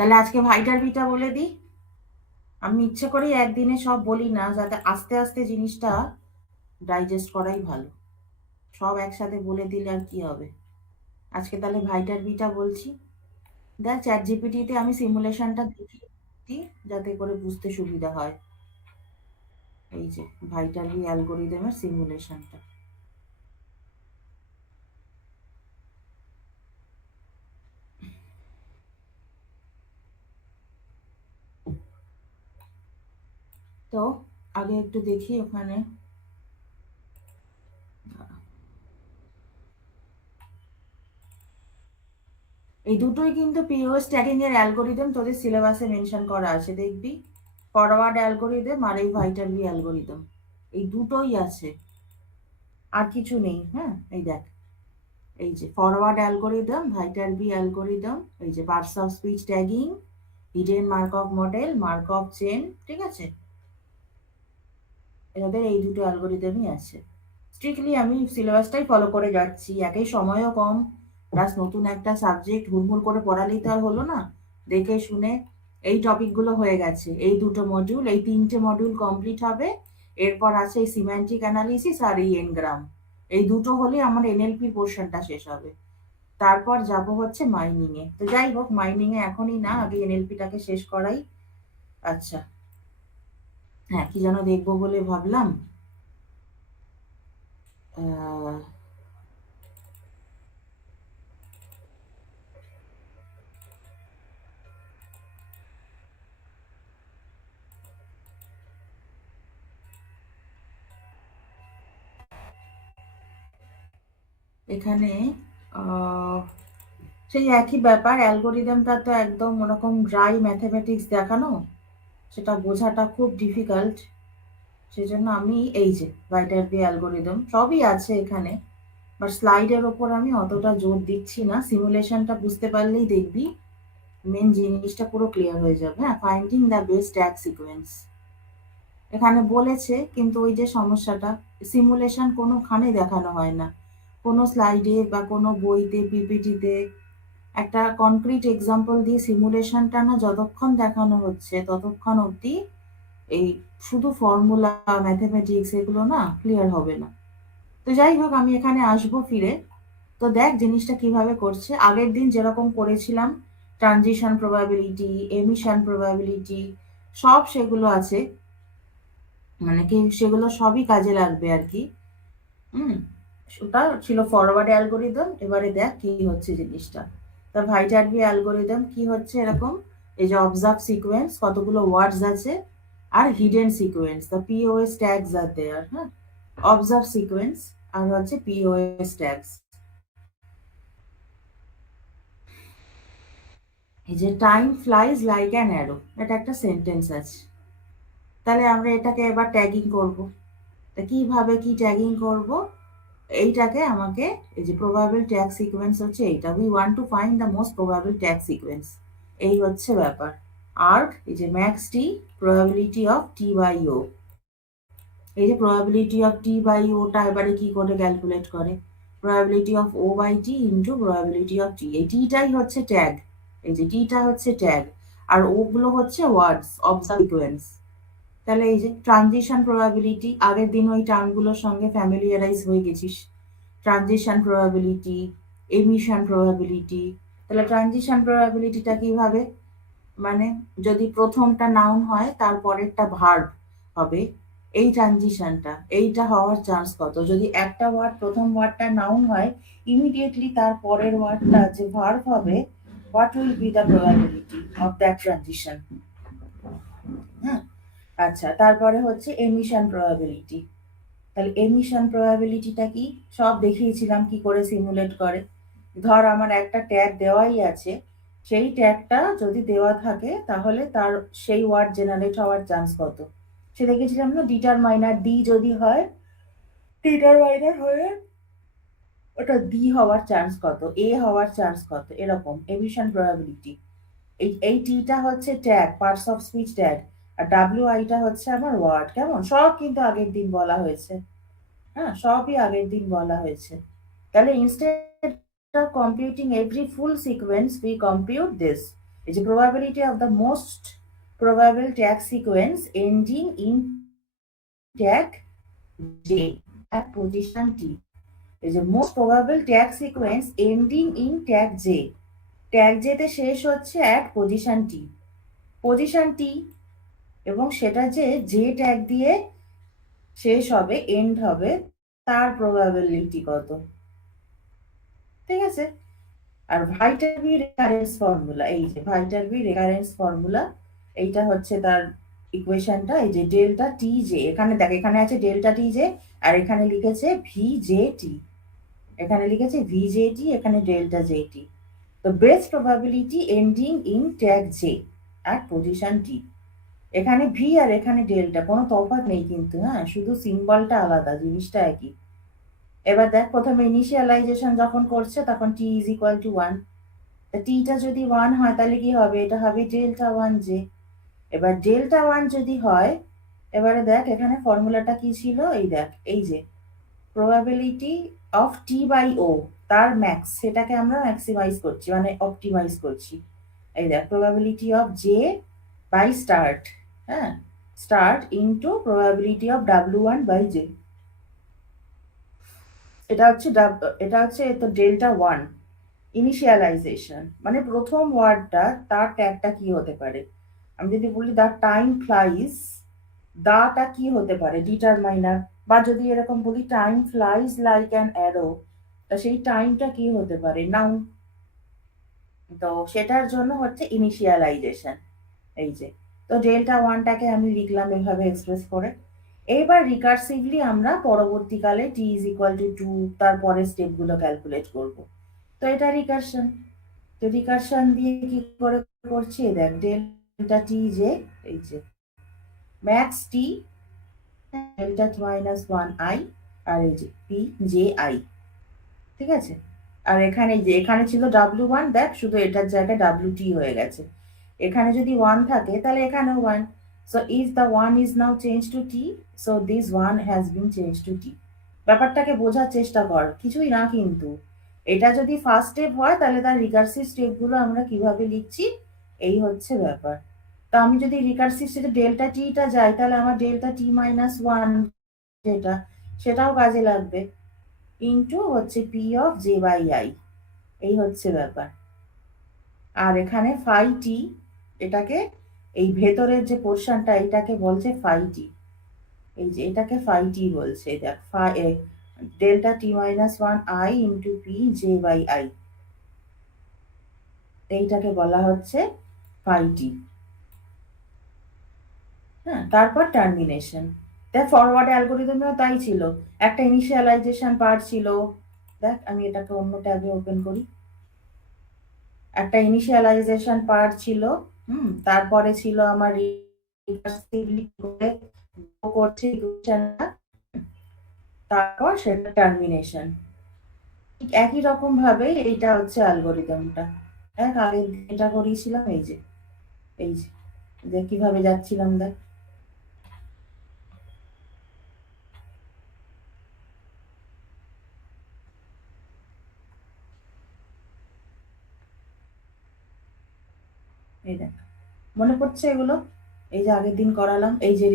তাহলে আজকে ভাইটার ভিটা বলে দিই। আমি ইচ্ছে করেই একদিনে সব বলি না, যাতে আস্তে আস্তে জিনিসটা ডাইজেস্ট করাই ভালো। সব একসাথে বলে দিলে আর কি হবে। আজকে তাহলে ভাইটার ভিটা বলছি। দেখ, চ্যাট জিপিটিতে আমি সিমুলেশনটা দেখিয়ে দিচ্ছি যাতে করে বুঝতে সুবিধা হয়। এই যে ভাইটার ভি অ্যালগোরিদমের সিমুলেশনটা। তো আগে একটু দেখি ওখানে। এই দুটোই কিন্তু পিওএস ট্যাগিং এর অ্যালগোরিদম তোদের সিলেবাসে মেনশন করা আছে, দেখবি। ফরওয়ার্ড অ্যালগোরিদম আর এই ভাইটার ভি অ্যালগোরিদম, এই দুটোই আছে, আর কিছু নেই। হ্যাঁ, এই দেখ, এই যে forward algorithm, Viterbi algorithm, এই যে parts of speech tagging, hidden Markov model, Markov chain, ঠিক আছে। এদের এই দুটো অ্যালগোরিদমই আছে। স্ট্রিক্টলি আমি সিলেবাসটাই ফলো করে যাচ্ছি, একই সময়ও কম, প্লাস নতুন একটা সাবজেক্ট হুড়মুড় করে পড়ালেই তো আর হলো না। দেখে শুনে এই টপিকগুলো হয়ে গেছে, এই দুটো মডিউল, এই তিনটে মডিউল কমপ্লিট হবে। এরপর আছে এই সিম্যান্টিক অ্যানালিসিস আর এই এনগ্রাম। এই দুটো হলে আমার এনএলপি পোর্শনটা শেষ হবে। তারপর যাব হচ্ছে মাইনিং এ। তো যাই হোক, মাইনিং এ এখনই না, আগে এনএলপিটাকে শেষ করাই। আচ্ছা, হ্যাঁ, কি যেন দেখবো বলে ভাবলাম। আহ এখানে আহ সেই একই ব্যাপার, অ্যালগোরিদমটা তো একদম ওরকম ড্রাই ম্যাথমেটিক্স দেখানো, সেটা বোঝাটা খুব ডিফিকাল্ট। সেজন্য আমি এই যে ভাইটার বি অ্যালগোরিদম সবই আছে এখানে, বাট স্লাইডের ওপর আমি অতটা জোর দিচ্ছি না। সিমুলেশনটা বুঝতে পারলেই দেখবি মেন জিনিসটা পুরো ক্লিয়ার হয়ে যাবে। হ্যাঁ, finding the best tag sequence এখানে বলেছে, কিন্তু ওই যে সমস্যাটা, সিমুলেশন কোনোখানে দেখানো হয় না, কোনো স্লাইডে বা কোনো বইতে পিপিটিতে একটা কনক্রিট এক্সাম্পল দিয়ে সিমুলেশনটা না যতক্ষণ দেখানো হচ্ছে ততক্ষণ অবধি এই শুধু ফর্মুলা, ম্যাথমেটিক্স এগুলো না ক্লিয়ার হবে না। তো যাই হোক, আমি এখানে আসবো ফিরে। তো দেখ জিনিসটা কিভাবে করছে, আগের দিন যেরকম করেছিলাম, ট্রানজিশন প্রবাবিলিটি, এমিশন প্রবাবিলিটি, সব সেগুলো আছে, মানে কি সেগুলো সবই কাজে লাগবে আর কি। হুম, ওটা ছিল ফরওয়ার্ড অ্যালগোরিদম। এবারে দেখ কি হচ্ছে জিনিসটা। তা ভাইটারবি অ্যালগোরিদম কি হচ্ছে এরকম, এই যে অবজার্ভ সিকোয়েন্স, কতগুলো ওয়ার্ডস আছে, আর hidden sequence, the POS tags are there. হ্যাঁ, অবজার্ভ সিকোয়েন্স আর হচ্ছে পিওএস ট্যাগস। এই যে time flies like an arrow, এটা একটা সেন্টেন্স আছে। তাহলে আমরা এটাকে এবার ট্যাগিং করব। তা কিভাবে কি ট্যাগিং করব, এইটাকে আমাকে, এই যে প্রবাবল ট্যাগ সিকোয়েন্স হচ্ছে এইটা, we want to find the most probable tag sequence, এই হচ্ছে ব্যাপার। আর এই যে max T, probability of T by O, এই যে প্রবাবিলিটি অফ টি বাই ওটা এবারে কি করে ক্যালকুলেট করে, probability of O by T into probability of T, এই টিটাই হচ্ছে ট্যাগ, এই যে টিটা হচ্ছে ট্যাগ, আর ওগুলো হচ্ছে ওয়ার্ডস অফ সিকোয়েন্স। তাহলে এই যে ট্রানজিশন প্রবাবিলিটি, আগের দিন ওই টার্মগুলোর সঙ্গে ফ্যামিলিয়ারাইজ হয়ে গেছিস। Transition probability, emission probability. তাহলে ট্রানজিশন প্রবাবিলিটিটা কিভাবে, মানে যদি প্রথমটা নাউন হয় তার পরেরটা ভার্ব হবে, এই ট্রানজিশনটা এইটা হওয়ার চান্স কত, যদি একটা ওয়ার্ড প্রথম ওয়ার্ডটা নাউন হয়, ইমিডিয়েটলি তার পরের ওয়ার্ডটা যে ভার্ব হবে, what will be the probability of that transition. হ্যাঁ, আচ্ছা, তারপরে হচ্ছে এমিশন প্রবাবিলিটি। তাহলে এমিশন প্রবাবিলিটিটা কি, সব দেখিয়েছিলাম কি করে সিমুলেট করে। ধর আমার একটা ট্যাগ দেওয়াই আছে, সেই ট্যাগটা যদি দেওয়া থাকে তাহলে তার সেই ওয়ার্ড জেনারেট হওয়ার চান্স কত, সে দেখেছিলাম না, ডিটারমাইনার ডি যদি হয়, ডিটারমাইনার হয়ে ওটা ডি হওয়ার চান্স কত, এ হওয়ার চান্স কত, এরকম এমিশন প্রবাবিলিটি। এই টিটা হচ্ছে tag, parts of speech tag, আর ডাব্লিউ আইটা হচ্ছে আমার ওয়ার্ড। কেমন, সব কিন্তু আগের দিন বলা হয়েছে। হ্যাঁ, সবই আগের দিন বলা হয়েছে। তাহলে instead of computing every full sequence we compute this, এই যে probability of the most probable tag sequence ending in tag j at position t is a most probable tag sequence ending in tag j. tag j তে শেষ হচ্ছে at position t এবং সেটা যে যে tag দিয়ে শেষ হবে এন্ড হবে তার প্রবাবিলিটি কত, ঠিক আছে। আর ভাইটারবি রেকারেন্স ফর্মুলা, এই যে ভাইটারবি রেকারেন্স ফর্মুলা, এইটা হচ্ছে তার ইকুয়েশনটা। এই যে ডেল্টা টি জে, এখানে দেখ এখানে আছে ডেল্টা টি জে আর এখানে লিখেছে ভি জে টি, এখানে লিখেছে ভি জে টি, এখানে ডেল্টা জে টি। তো best probability ending in tag J at position T, এখানে ভি আর এখানে ডেল্টা, কোনো তফাৎ নেই কিন্তু, হ্যাঁ, শুধু সিম্বলটা আলাদা, জিনিসটা একই। এবার দেখ প্রথমে ইনিশিয়ালাইজেশন যখন করছে তখন টি ইজ ইকুয়াল টু 1, টিটা যদি 1 হয় তাহলে কি হবে, এটা হবে ডেল্টা 1 জে। এবার ডেল্টা 1 যদি হয়, এবারে দেখ এখানে ফর্মুলাটা কি ছিল, এই দেখ এই যে প্রবাবিলিটি অফ টি বাই ও তার ম্যাক্স, সেটাকে আমরা ম্যাক্সিমাইজ করছি মানে অপটিমাইজ করছি। এই দেখ probability of J by start, হ্যাঁ, start into probability of W1 by J, এটা হচ্ছে তো ডেল্টা 1 ইনিশিয়ালাইজেশন, মানে প্রথম ওয়ার্ডটা তার ট্যাগটা কি হতে পারে। আমি যদি বলি দ্য টাইম ফ্লাইজ, দাটা কি হতে পারে ডিটারমাইনার, বা যদি এরকম বলি time flies like an arrow, তা সেই টাইমটা কি হতে পারে, নাউন। তো সেটার জন্য হচ্ছে ইনিশিয়ালাইজেশন, এই যে। তো ডেল্টা 1টাকে আমি লিখলাম এভাবে এক্সপ্রেস করে। এইবার রিকার্সিভলি আমরা পরবর্তীকালে টি ইজ ইকুয়াল টু 2 তারপরে স্টেপগুলো ক্যালকুলেট করব। তো এটা রিকারশন, তো রিকারশন দিয়ে কি করে করছি, দেখ ডেল্টা টি জে, এই যে max T delta minus 1 I, আর এই যে পি জে আই, ঠিক আছে। আর এখানে যে এখানে ছিল W1, দেখ শুধু এটার জায়গায় WT হয়ে গেছে। এখানে যদি 1 থাকে তাহলে এখানেও 1, so is the 1 is now change to T, so this 1 has been change to T. ব্যাপারটাকে বোঝার চেষ্টা কর, কিছুই না কিন্তু। এটা যদি ফার্স্ট স্টেপ হয় তাহলে তার রিকার্সিভ স্টেপগুলো আমরা কিভাবে লিখছি, এই হচ্ছে ব্যাপার। তো আমি যদি রিকার্সিভ স্টেপে ডেল্টা টিটা যাই তাহলে আমার ডেল্টা টি মাইনাস 1 যেটা, সেটাও কাজে লাগবে, into P of J J by আই, এই হচ্ছে ব্যাপার। আর এখানে ফাই টি, এটাকে এই ভেতরের যে পোর্শনটা এটাকে বলছে ফাই টি, এই যে এটাকে ফাই টি বলছে, দেখ phi delta T minus 1 I into P J by I, এইটাকে বলা হচ্ছে ফাই টি। হ্যাঁ, তারপর টার্মিনেশন। দেখ ফরওয়ার্ড অ্যালগোরিদমেও তাই ছিল, একটা ইনিশিয়ালাইজেশন পার্ট ছিল, দেখ আমি এটাকে অন্য ট্যাবে ওপেন করি, একটা ইনিশিয়ালাইজেশন পার্ট ছিল, তারপরে ছিল আমার রিকার্সিভলি করে করছে ইকুয়েশনটা, তারপর সেটা টার্মিনেশন। ঠিক একই রকম ভাবে এইটা হচ্ছে অ্যালগোরিদমটা, দেখ আগে এটা করিয়েছিলাম, এই যে এই যে কিভাবে যাচ্ছিলাম দেখ। এই দেখ মনে পড়ছে এগুলো, এই যে আগের দিন করালাম, এই যে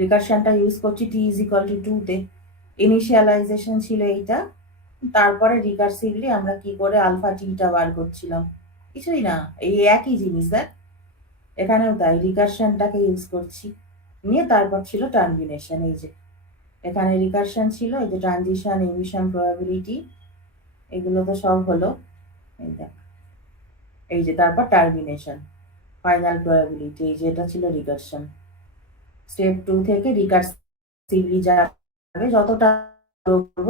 রিকারশনটা ইউজ করছি টি ইজ ইকুয়াল টু 2 তে, ইনিশিয়ালাইজেশন ছিল এইটা, তারপরে রিকার্সিভলি আমরা কি করে আলফা টিটা বার করছিলাম, কিছুই না, এই একই জিনিস দেখ এখানেও তাই, রিকারশনটাকে ইউজ করছি, নিয়ে তারপর ছিল টার্মিনেশন, এই যে এখানে রিকারশন ছিল, এই যে ট্রানজিশন এমিশন প্রবাবিলিটি, এগুলো তো সব হলো, এই দেখ এই যে তারপর টার্মিনেশন ফাইনাল প্রবাবিলিটি, এই যে এটা ছিল রিকারশন। স্টেপ 2 থেকে রিকার্সিভলি যাবে, যতটা করব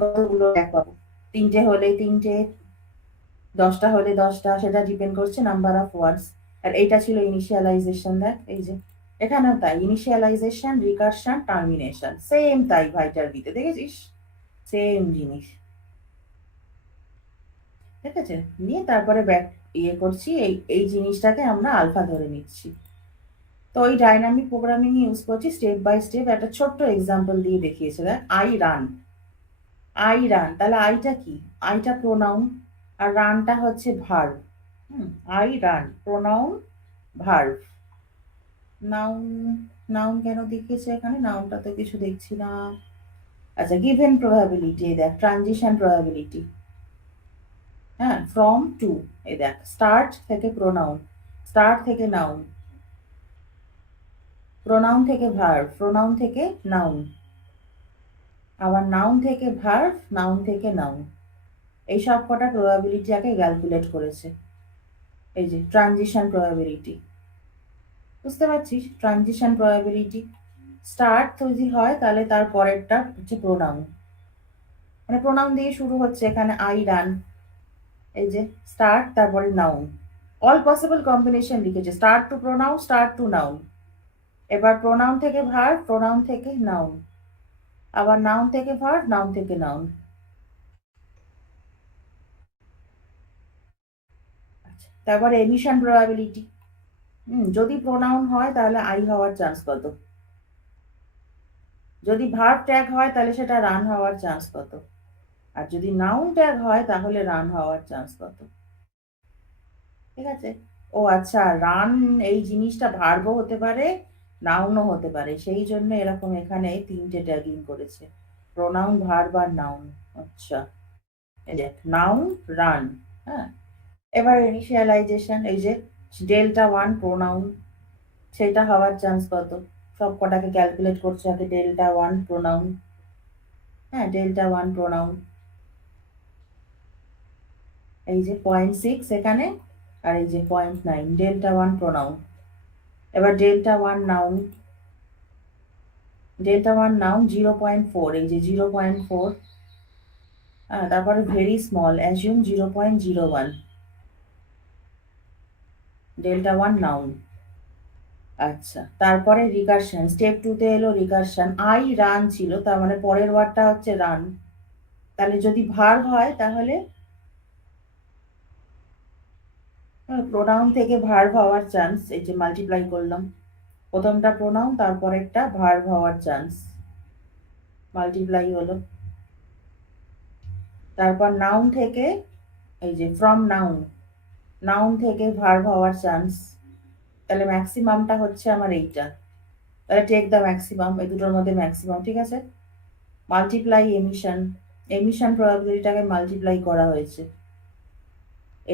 কতগুলো দেখাবো, 3টে হলে 3টে, 10টা হলে 10টা, সেটা ডিপেন্ড করছে নাম্বার অফ ওয়ার্ডস। আর এইটা ছিল ইনিশিয়ালাইজেশন, দেখ এই যে এখানেও তাই, ইনিশিয়ালাইজেশন রিকারশন টার্মিনেশন সেম তাই, ভাইটার বিতে দেখেছিস সেম জিনিস, ঠিক আছে। নিয়ে তারপরে ব্যাক করছি, এই এই জিনিসটাকে আমরা আলফা ধরে নিচ্ছি। তো ওই ডাইনামিক প্রোগ্রামিং ইউজ করছি, স্টেপ বাই স্টেপ একটা ছোট্ট এক্সাম্পল দিয়ে দেখিয়েছে, দেখ আই রান, তাহলে আইটা কি, আইটা প্রোনাউন, আর রানটা হচ্ছে verb. I run pronoun verb. Noun, noun কেন দেখিয়েছে এখানে? নাউনটা তো কিছু দেখছি না। আচ্ছা, গিভেন প্রবাবিলিটি, এই দেখ ট্রানজিশন প্রবাবিলিটি। হ্যাঁ, ফ্রম টু, এই দেখ স্টার্ট থেকে প্রোনাউন, স্টার্ট থেকে নাউন, প্রোনাউন থেকে ভার্ব, প্রোনাউন থেকে নাউন, আবার নাউন থেকে ভার্ব, নাউন থেকে নাউন। এই সব কটা প্রবাবিলিটি আগে ক্যালকুলেট করেছে। এই যে ট্রানজিশন প্রবাবিলিটি, বুঝতে পারছিস? ট্রানজিশন প্রবাবিলিটি স্টার্ট যদি হয় তাহলে তার পরেরটা হচ্ছে প্রোনাউন, মানে প্রোনাউন দিয়ে শুরু হচ্ছে এখানে আই রান, এই যে স্টার্ট তারপরে নাউন, অল পসিবল কম্বিনেশন লিখেছে, start to pronoun, start to noun, এবার প্রোনাউন থেকে ভার্ব, প্রোনাউন থেকে নাউন, আবার নাউন থেকে ভার্ব, নাউন থেকে নাউন। আচ্ছা, তারপরে এমিশন প্রবাবিলিটি। যদি প্রোনাউন হয় তাহলে আই হওয়ার চান্স কত, যদি ভার্ব ট্যাগ হয় তাহলে সেটা রান হওয়ার চান্স কত, আর যদি নাউন ট্যাগ হয় তাহলে রান হওয়ার চান্স কত। ঠিক আছে? ও আচ্ছা, রান এই জিনিসটা ভার্বও হতে পারে, নাউনও হতে পারে, সেই জন্য এরকম এখানে তিনটে ট্যাগিং করেছে, প্রোনাউন ভার্ব আর নাউন। আচ্ছা, এই যে নাউন রান। হ্যাঁ, এবার ইনিশিয়ালাইজেশন, এই যে ডেল্টা ওয়ান প্রোনাউন, সেটা হওয়ার চান্স কত? সব কটাকে ক্যালকুলেট করছে আগে, ডেল্টা ওয়ান প্রোনাউন। হ্যাঁ, ডেল্টা ওয়ান প্রোনাউন, এই যে 0.6 এখানে, আর এই যে 0.9, ডেল্টা ওয়ান প্রোনাউন। এবার delta one noun, delta one noun 0.4, এই যে 0.4। তারপরে very small, assume 0.01, delta one noun. আচ্ছা, তারপরে রিকারশন, স্টেপ টুতে এলো রিকারশন, আই রান ছিল, তার মানে পরের ওয়ার্ডটা হচ্ছে রান, তাহলে যদি ভার্ব হয় তাহলে প্রোনাউন থেকে ভার্ব হওয়ার চান্স, এই যে মাল্টিপ্লাই করলাম, প্রথমটা প্রোনাউন তারপর একটা ভার্ব হওয়ার চান্স, মাল্টিপ্লাই হলো। তারপর নাউন থেকে, এই যে ফ্রম নাউন, নাউন থেকে ভার্ব হওয়ার চান্স, তাহলে ম্যাক্সিমামটা হচ্ছে আমার এইটা, তাহলে টেক দ্য ম্যাক্সিমাম, এই দুটোর মধ্যে ম্যাক্সিমাম। ঠিক আছে? মাল্টিপ্লাই এমিশন, এমিশন প্রবাবিলিটিটাকে মাল্টিপ্লাই করা হয়েছে,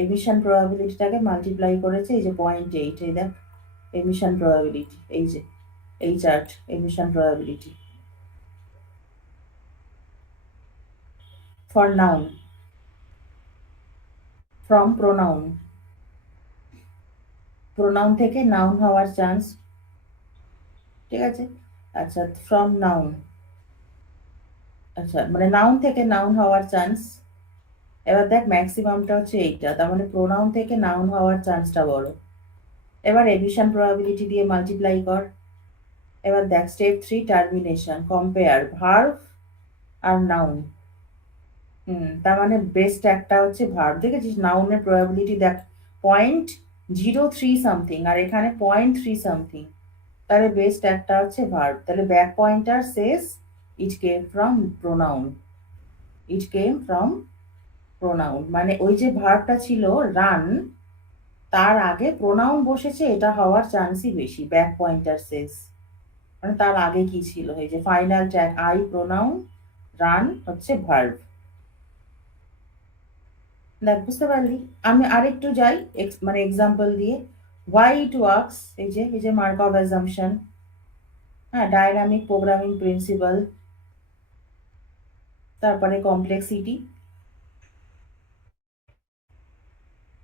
এমিশন প্রবাবিলিটিটাকে মাল্টিপ্লাই করেছে, এই যে 0.8, এই দেখ এমিশন প্রবাবিলিটি, এই যে এই chart emission probability for noun, from pronoun, pronoun থেকে নাউন হওয়ার চান্স। ঠিক আছে? আচ্ছা, ফ্রম নাউন, আচ্ছা মানে নাউন থেকে নাউন হওয়ার চান্স। এবার দেখ ম্যাক্সিমামটা হচ্ছে এইটা, তার মানে প্রোনাউন থেকে নাউন হওয়ার চান্সটা বড়। এবার এমিশন প্রবাবিলিটি দিয়ে মাল্টিপ্লাই কর। এবার দেখ step three, termination, compare verb আর নাউন। তার মানে বেস্ট একটা হচ্ছে ভার্ব, দেখেছিস নাউনের প্রবাবিলিটি দেখ 0.03 সামথিং, আর এখানে 0.3 সামথিং, তাহলে বেস্ট একটা হচ্ছে ভার্ব, তাহলে back pointer says it came from pronoun, it came from pronoun, মানে ওই যে ভার্বটা ছিল রান, তার আগে প্রোনাউন বসেছে, এটা হওয়ার চান্সই বেশি, ব্যাক পয়েন্টার সেস, মানে তার আগে কি ছিল, এই যে final tag I pronoun, run হচ্ছে ভার্ব। দেখ বুঝতে পারলি? আমি আরেকটু যাই মানে এক্সাম্পল দিয়ে, হোয়াই ইট ওয়ার্কস, এই যে মার্কভ অ্যাজাম্পশন, হ্যাঁ, ডায়নামিক প্রোগ্রামিং প্রিন্সিপাল, তারপরে কমপ্লেক্সিটি।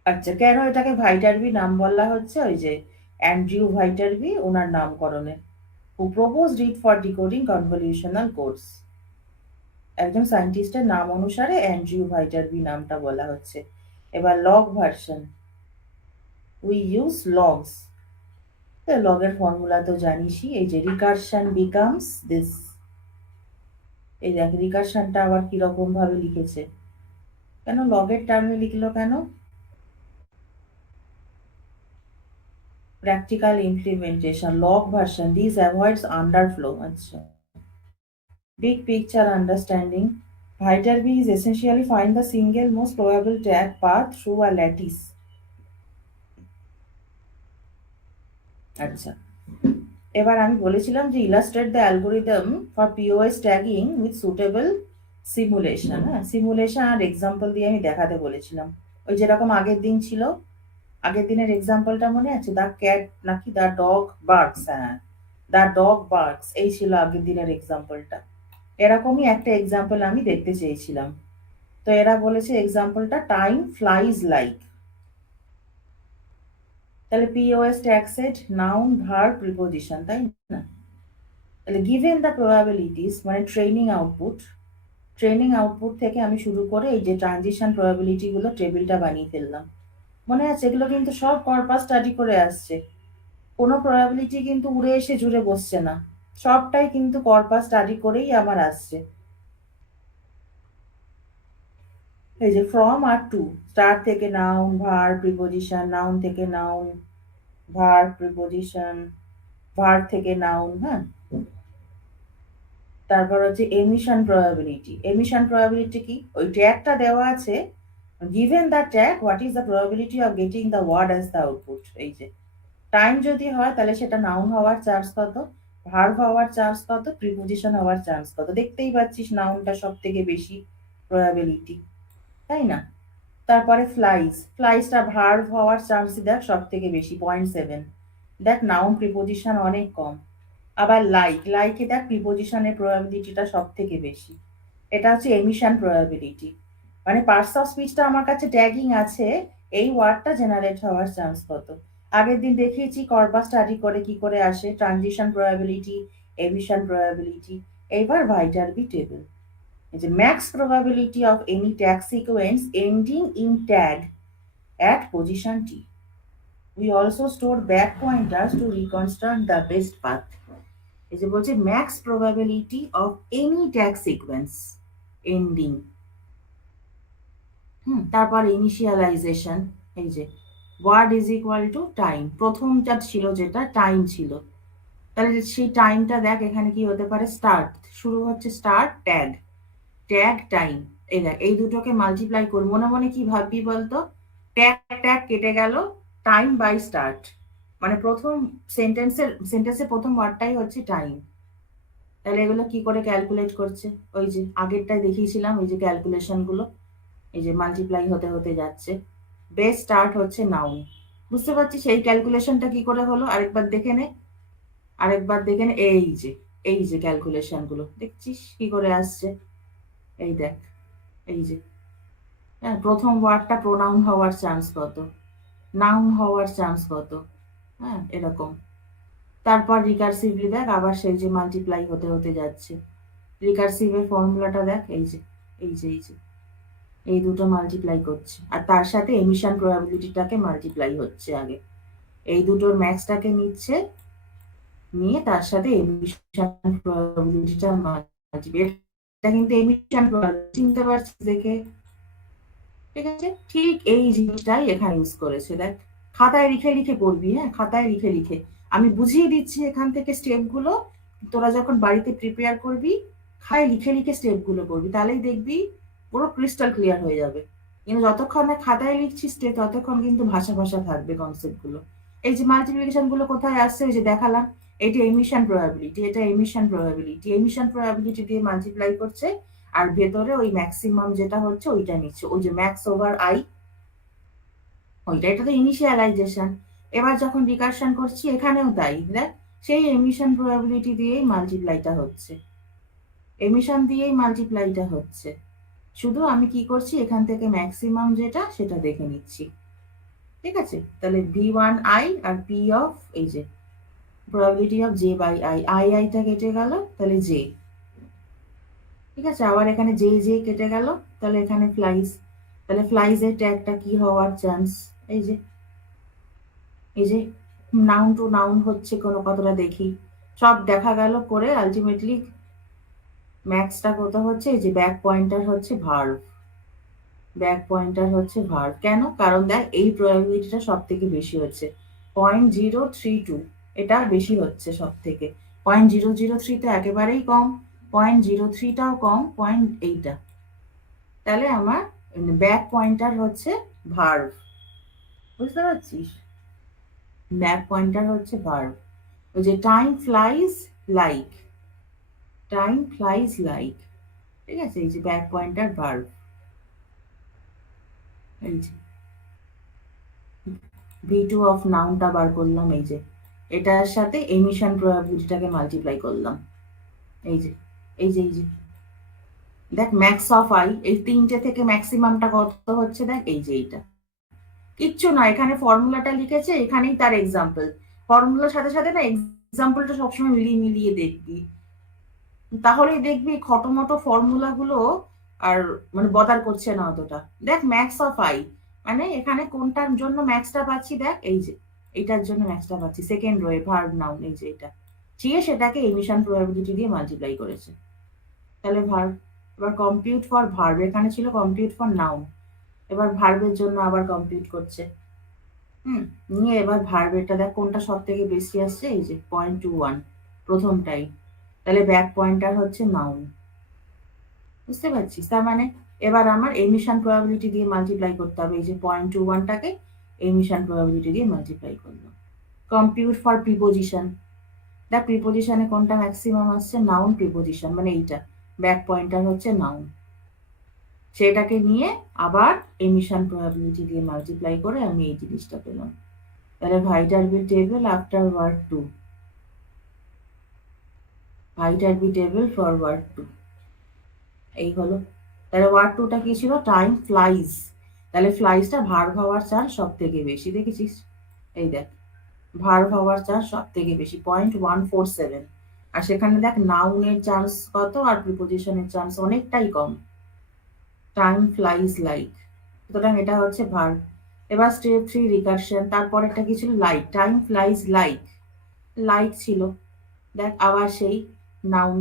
আচ্ছা, কেন এটাকে ভাইটারবি নাম বলা হচ্ছে? ওই যে অ্যান্ড্রিউ ভাইটারবি, ওনার নামকরণে, who proposed it for decoding convolutional codes, একজন সায়েন্টিস্টের নাম অনুসারে অ্যান্ড্রিউ ভাইটারবি নামটা বলা হচ্ছে। এবার log version, we use logs, লগের ফর্মুলা তো জানিসই, এই যে রিকারশন বিকামস দিস, এই দেখ রিকারশনটা আবার কিরকম ভাবে লিখেছে, কেন লগের টার্মে লিখলো কেন? Practical implementation, log version, this avoids underflow. আচ্ছা, big picture understanding, Viterbi is essentially find the single most probable tag path through a lattice. আচ্ছা, এবার আমি বলেছিলাম যে illustrate the algorithm for POS tagging with suitable simulation. হ্যাঁ, simulation আর example দিয়ে আমি দেখাতে বলেছিলাম। ওই যেরকম আগের দিন ছিল, আগের দিনের এক্সাম্পলটা মনে আছে? দ্য ক্যাট নাকি দ্য ডগ বার্কস? হ্যাঁ, দ্য ডগ বার্কস, এই ছিল আগের দিনের এক্সাম্পলটা। এরকমই একটা এক্সাম্পল আমি দেখতে চেয়েছিলাম। তো এরা বলেছে এক্সাম্পলটা টাইম ফ্লাইজ লাইক। তাহলে POS tag set noun verb preposition, তাই না? তাহলে গিভেন দ্য প্রবাবিলিটিস মানে ট্রেনিং আউটপুট থেকে আমি শুরু করে এই যে ট্রানজিশন প্রবাবিলিটি গুলো টেবিলটা বানিয়ে ফেললাম। মনে আছে? এগুলো কিন্তু সব কর্পাস স্টাডি করে আসছে। কোনো প্রবাবিলিটি কিন্তু উড়ে এসে জুড়ে বসছে না, সবটাই কিন্তু কর্পাস স্টাডি করেই আমার আসছে। এই যে ফ্রম আর টু, স্টার থেকে নাউন ভার্ব প্রিপোজিশন, নাউন থেকে নাউন ভার্ব প্রিপোজিশন, ভার্ব থেকে নাউন। হ্যাঁ, তারপর হচ্ছে এমিশন প্রবাবিলিটি কি? ওই ট্যাগটা দেওয়া আছে, given the tag what is the probability of getting the word as the output। এই যে টাইম যদি হয় তাহলে সেটা নাউন হওয়ার চান্স কত, ভার্ব হওয়ার চান্স কত, প্রিপোজিশন হওয়ার চান্স কত। দেখতেই পাচ্ছিস নাউনটা সব থেকে বেশি প্রবাবিলিটি, তাই না? তারপরে ফ্লাইজটা ভার্ব হওয়ার চান্স দেখ সব থেকে বেশি 0.7। দেখ নাউন প্রিপোজিশন অনেক কম। আবার লাইকে দেখ প্রিপোজিশনের প্রবাবিলিটিটা সব থেকে বেশি। এটা হচ্ছে এমিশন প্রবাবিলিটি, মানে পার্টস অফ স্পিচটা আমার কাছে ট্যাগিং আছে, এই ওয়ার্ডটা জেনারেট হওয়ার চান্স কত। আগের দিন দেখিয়েছি কর্পাস স্টাডি করে কি করে আসে, ট্রানজিশন প্রবাবিলিটি, এমিশন প্রবাবিলিটি। এইবার ভাইটারবি টেবিল, এই যে max probability of any tag sequence ending in tag at position t. We also store back pointers to reconstruct the best path. এই যে বলছে max probability of any tag sequence ending. তারপর initialisation, এই যে word is equal to time, প্রথমটা ছিল যেটা time ছিল, তাহলে সেই টাইমটা দেখ এখানে কি হতে পারে, স্টার্ট, শুরু হচ্ছে স্টার্ট ট্যাগ টাইম। এই দেখ এই দুটোকে মাল্টিপ্লাই করি, মনে মনে কি ভাববি বলতো, ট্যাগ কেটে গেল, টাইম বাই স্টার্ট, মানে প্রথম সেন্টেন্সের প্রথম ওয়ার্ডটাই হচ্ছে টাইম। তাহলে এগুলো কি করে ক্যালকুলেট করছে, ওই যে আগেরটাই দেখিয়েছিলাম, এই যে ক্যালকুলেশন গুলো, এই যে মাল্টিপ্লাই হতে হতে যাচ্ছে। বেস স্টার্ট হচ্ছে নাউন, বুঝতে পারছিস এই ক্যালকুলেশনটা কি করে হলো? আরেকবার দেখে নে, এই যে ক্যালকুলেশন গুলো দেখছিস কি করে আসছে। এই দেখ, এই যে হ্যাঁ, প্রথম ওয়ার্ডটা প্রোনাউন হওয়ার চান্স কত, নাউন হওয়ার চান্স কত, হ্যাঁ এরকম। তারপর রিকার্সিভলি দেখ আবার সেই যে মাল্টিপ্লাই হতে হতে যাচ্ছে। রিকার্সিভের ফর্মুলাটা দেখ, এই দুটো মাল্টিপ্লাই করছে, আর তার সাথে এমিশন প্রবাবিলিটিটাকে মাল্টিপ্লাই হচ্ছে আগে, এই দুটোর ম্যাক্সটাকে নিচ্ছে, নিয়ে তার সাথে এমিশন প্রবাবিলিটিটা মাল্টিপ্লাই। এটা কিন্তু এমিশন প্রবাবিলিটি, চিনতে পারছিস দেখে? ঠিক আছে, ঠিক এই জিনিসটাই এখানে ইউজ করেছে। দেখ খাতায় লিখে করবি, হ্যাঁ খাতায় লিখে আমি বুঝিয়ে দিচ্ছি এখান থেকে স্টেপগুলো, তোরা যখন বাড়িতে প্রিপেয়ার করবি খাতায় লিখে স্টেপগুলো করবি, তাহলেই দেখবি পুরো ক্রিস্টাল ক্লিয়ার হয়ে যাবে। কিন্তু যতক্ষণ না খাতায় লিখছিস ততক্ষণ কিন্তু ভাষা থাকবে কনসেপ্টগুলো। এই যে মাল্টিপ্লিকেশন গুলো কোথায় আসছে, ওই যে দেখালাম, এটা এমিশন প্রবাবিলিটি দিয়ে মাল্টিপ্লাই করছে, আর ভেতরে ওই ম্যাক্সিমাম যেটা হচ্ছে ওইটা নিচ্ছে, ওই যে ম্যাক্স ওভার আই, ওইটা, এটা তো ইনিশিয়ালাইজেশন। এবার যখন রিকারশন করছি এখানেও তাই, দেখ সেই এমিশন প্রবাবিলিটি দিয়েই মাল্টিপ্লাইটা হচ্ছে, শুধু আমি কি করছি এখান থেকে ম্যাক্সিমাম যেটা সেটা দেখে নিচ্ছি। ঠিক আছে, তাহলে v1i আর p অফ, এই যে প্রবাবিলিটি অফ j বাই আইটা কেটে গেল, তাহলে j। ঠিক আছে, আবার এখানে j কেটে গেল, তাহলে এখানে তাহলে ফ্লাইজের ট্যাগটা কি হওয়ার চান্স, এই যে নাউন টু নাউন হচ্ছে কোনো কতটা দেখি, সব দেখা গেল করে আলটিমেটলি ম্যাক্সটা কত হচ্ছে, এই যে ব্যাক পয়েন্টার হচ্ছে ভার্ব। কেন? কারণ দেখ এই প্রবাবিলিটিটা সব থেকে বেশি হচ্ছে 0.032, এটা বেশি হচ্ছে সব থেকে। 0.003 তো একেবারেই কম, 0.03টাও কম, 0.8টা, তাহলে আমার ব্যাক পয়েন্টার হচ্ছে ভার্ব, বুঝতে পারছিস? ব্যাক পয়েন্টার হচ্ছে ভার্ব। ওই যে time flies like, time flies like, ঠিক আছে? এই যে ব্যাক পয়েন্টার ভার্ব, এই যে V2 অফ নাউনটা বার করলাম, এই যে এটার সাথে এমিশন প্রবাবিলিটিটাকে মাল্টিপ্লাই করলাম, এই যে এই যে এই যে দেখ ম্যাক্স অফ আই, এই তিনটে থেকে ম্যাক্সিমামটা কত হচ্ছে দেখ, এই যে এইটা। কিচ্ছু না, এখানে ফর্মুলাটা লিখেছে, এখানেই তার এক্সাম্পল। ফর্মুলার সাথে সাথে না এক্সাম্পলটা সবসময় মিলিয়ে মিলিয়ে দেখবি, তাহলেই দেখবি খটোমটো ফর্মুলা গুলো আর মানে বদার করছে না অতটা। দেখ ম্যাক্স অফ আই, মানে এখানে কোনটার জন্য ম্যাক্সটা পাচ্ছি দেখ, এই যে এইটার জন্য ম্যাক্সটা পাচ্ছি, সেকেন্ড রোয়ে ভার্ব নাউন, এই যে এটা চিয়ে সেটাকে এমিশন প্রবাবিলিটি দিয়ে মাল্টিপ্লাই করেছে, তাহলে ভার্ব। এবার কম্পিউট ফর ভার্ব, এখানে ছিল কম্পিউট ফর নাউন, এবার ভার্বের জন্য আবার কম্পিউট করছে। নিয়ে এবার ভার্বেরটা দেখ কোনটা সব থেকে বেশি আসছে, এই যে 0.21 প্রথমটাই, তাহলে ব্যাক পয়েন্টার হচ্ছে নাউন, বুঝতে পারছিস? তার মানে এবার আমার এমিশন প্রবাবিলিটি দিয়ে মাল্টিপ্লাই করতে হবে, এই যে 0.21টাকে এমিশন প্রবাবিলিটি দিয়ে মাল্টিপ্লাই করলাম। কম্পিউট ফর প্রিপোজিশন, দেখ প্রিপোজিশনে কোনটা ম্যাক্সিমাম আসছে, নাউন প্রিপোজিশন, মানে এইটা ব্যাক পয়েন্টার হচ্ছে নাউন, সেটাকে নিয়ে আবার এমিশন প্রবাবিলিটি দিয়ে মাল্টিপ্লাই করে আমি এই জিনিসটা পেলাম। তাহলে Viterbi table after word 2, Viterbi table for word 2, এই হলো। তাহলে ওয়ার্ড 2টা কি ছিল, টাইম ফ্লাইজ, তাহলে ফ্লাইজটা ভার্ব হওয়ার চান্স সব থেকে বেশি, দেখেছিস? এই দেখ ভার্ব হওয়ার চান্স সব থেকে বেশি 0.147, আর সেখানে দেখ নাউনের চান্স কত আর প্রিপোজিশনের চান্স অনেকটাই কম, টাইম ফ্লাইজ লাইক, সুতরাং এটা হচ্ছে ভার্ব। এবার স্টেপ 3 রিকারশন, তারপর একটা কি ছিল, like, time flies like, like ছিল, দেখ আবার সেই নাউন,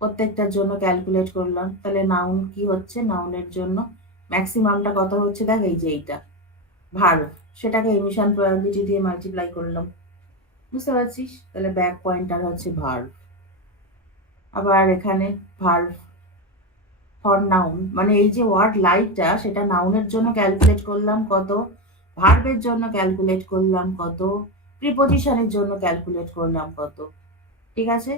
প্রত্যেকটার জন্য ক্যালকুলেট করলাম, তাহলে নাউন কি হচ্ছে, নাউনের জন্য ম্যাক্সিমামটা কত হচ্ছে দেখ, এই যে এইটা ভার্ব, সেটাকে এমিশন প্রবাবিলিটি দিয়ে মাল্টিপ্লাই করলাম, বুঝতে পারছিস? তাহলে ব্যাক পয়েন্টার হচ্ছে ভার্ব। আবার এখানে ভার্ব ফর নাউন, মানে এই যে ওয়ার্ড লাইকটা সেটা নাউনের জন্য ক্যালকুলেট করলাম কত, ভার্বের জন্য ক্যালকুলেট করলাম কত, প্রিপোজিশনের জন্য ক্যালকুলেট করলাম কত, ঠিক আছে?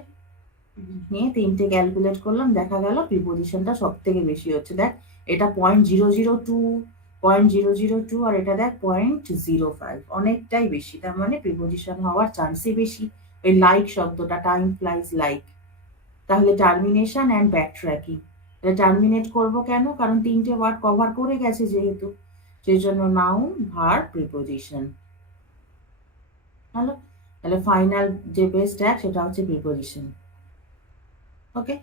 নিয়ে তিনটে ক্যালকুলেট করলাম, দেখা গেল প্রিপোজিশনটা সব থেকে বেশি হচ্ছে, দেখ এটা 0.002, 0.002, আর এটা দেখ 0.05, অনেকটাই বেশি, তার মানে প্রিপোজিশন হওয়ার চান্সই বেশি। ওই লাইক শব্দটা, টাইম ফ্লাইজ লাইক, তাহলে termination and back tracking, terminate করবো কেন, কারণ তিনটে ওয়ার্ড কভার করে গেছে যেহেতু, সেই জন্য নাউন ভার্ব প্রিপোজিশন, হলো। তাহলে ফাইনাল যে বেস্ট অ্যাড সেটা হচ্ছে প্রিপোজিশন, ওকে।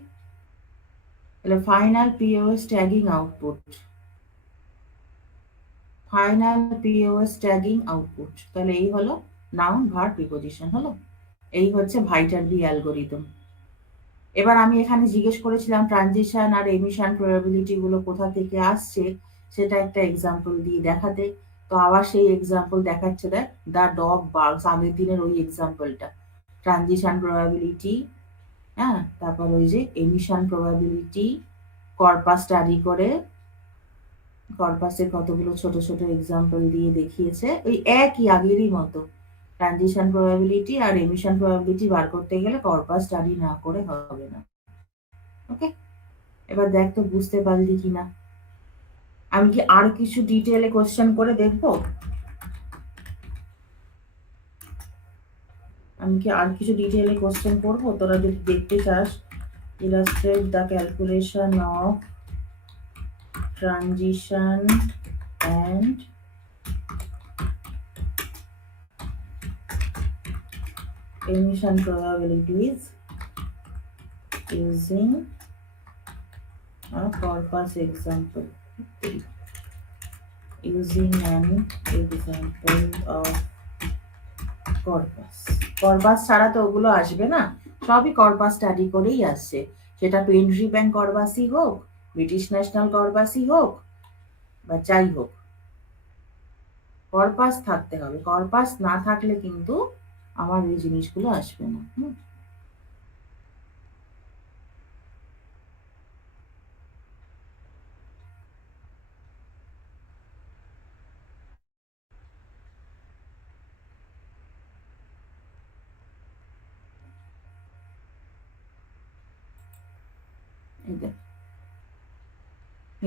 তাহলে final POS tagging output, final POS tagging output, তাহলে এই হলো নাউন ভার্ব প্রিপোজিশন, হলো। এই হচ্ছে ভাইটারবি অ্যালগোরিদম। এবার আমি এখানে জিজ্ঞেস করেছিলাম ট্রানজিশন আর এমিশন প্রবাবিলিটি গুলো কোথা থেকে আসছে, সেটা একটা এক্সাম্পল দিয়ে দেখাতে, তো আবার সেই এক্সাম্পল দেখাচ্ছে, দেখ দ্য ডগ বার্গস, আগের দিনের ওই এক্সাম্পলটা, ট্রানজিশন প্রবাবিলিটি, হ্যাঁ, তারপর ওই যে এমিশন প্রবাবিলিটি, কর্পাস স্টাডি করে কর্পাসের কতগুলো ছোট ছোট এক্সাম্পল দিয়ে দেখিয়েছে, ওই একই আগেরই মতো, ট্রানজিশন প্রবাবিলিটি আর এমিশন প্রবাবিলিটি বার করতে গেলে কর্পাস স্টাডি না করে হবে না, ওকে। এবার দেখ তো বুঝতে পারলি কিনা, আমি কি আর কিছু ডিটেলে কোশ্চেন করে দেখবো, আমি কি আর কিছু ডিটেলে কোশ্চেন করবো, তোরা যদি দেখতে চাস, illustrate the calculation of transition and emission probabilities using a corpus example, using an example of corpus, corpus ছাড়া তো ওগুলো আসবে না, সবই কর্পাস স্টাডি করেই আসছে, সেটা পেন্ট্রি ব্যাংক কর্পাসই হোক, ব্রিটিশ ন্যাশনাল কর্পাসই হোক, বা যাই হোক, কর্পাস থাকতে হবে, কর্পাস না থাকলে কিন্তু আমার এই জিনিসগুলো আসবে না।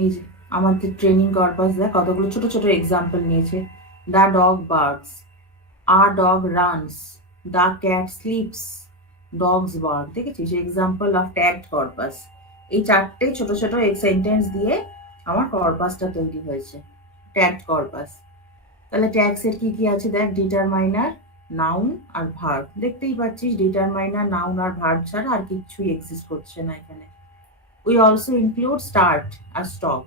এই যে আমাদের ট্রেনিং কর্পাস দেখ কতগুলো ছোট ছোট এক্সাম্পল নিয়েছে। The dog barks, a dog runs, the cat sleeps, dogs bark. দেখেছিস এক্সাম্পল অফ ট্যাগড কর্পাস। এই চারটে ছোট ছোট সেন্টেন্স দিয়ে আমার কর্পাসটা তৈরি হয়েছে, ট্যাগড কর্পাস। তাহলে ট্যাগস এর কি কি আছে দেখ, ডিটারমাইনার, নাউন আর ভার্ব। দেখতেই পাচ্ছিস ডিটারমাইনার, নাউন আর ভার্ব ছাড়া আর কিছুই এক্সিস্ট করছে না এখানে। উই অলসো ইনক্লুড স্টার্ট আর স্টপ।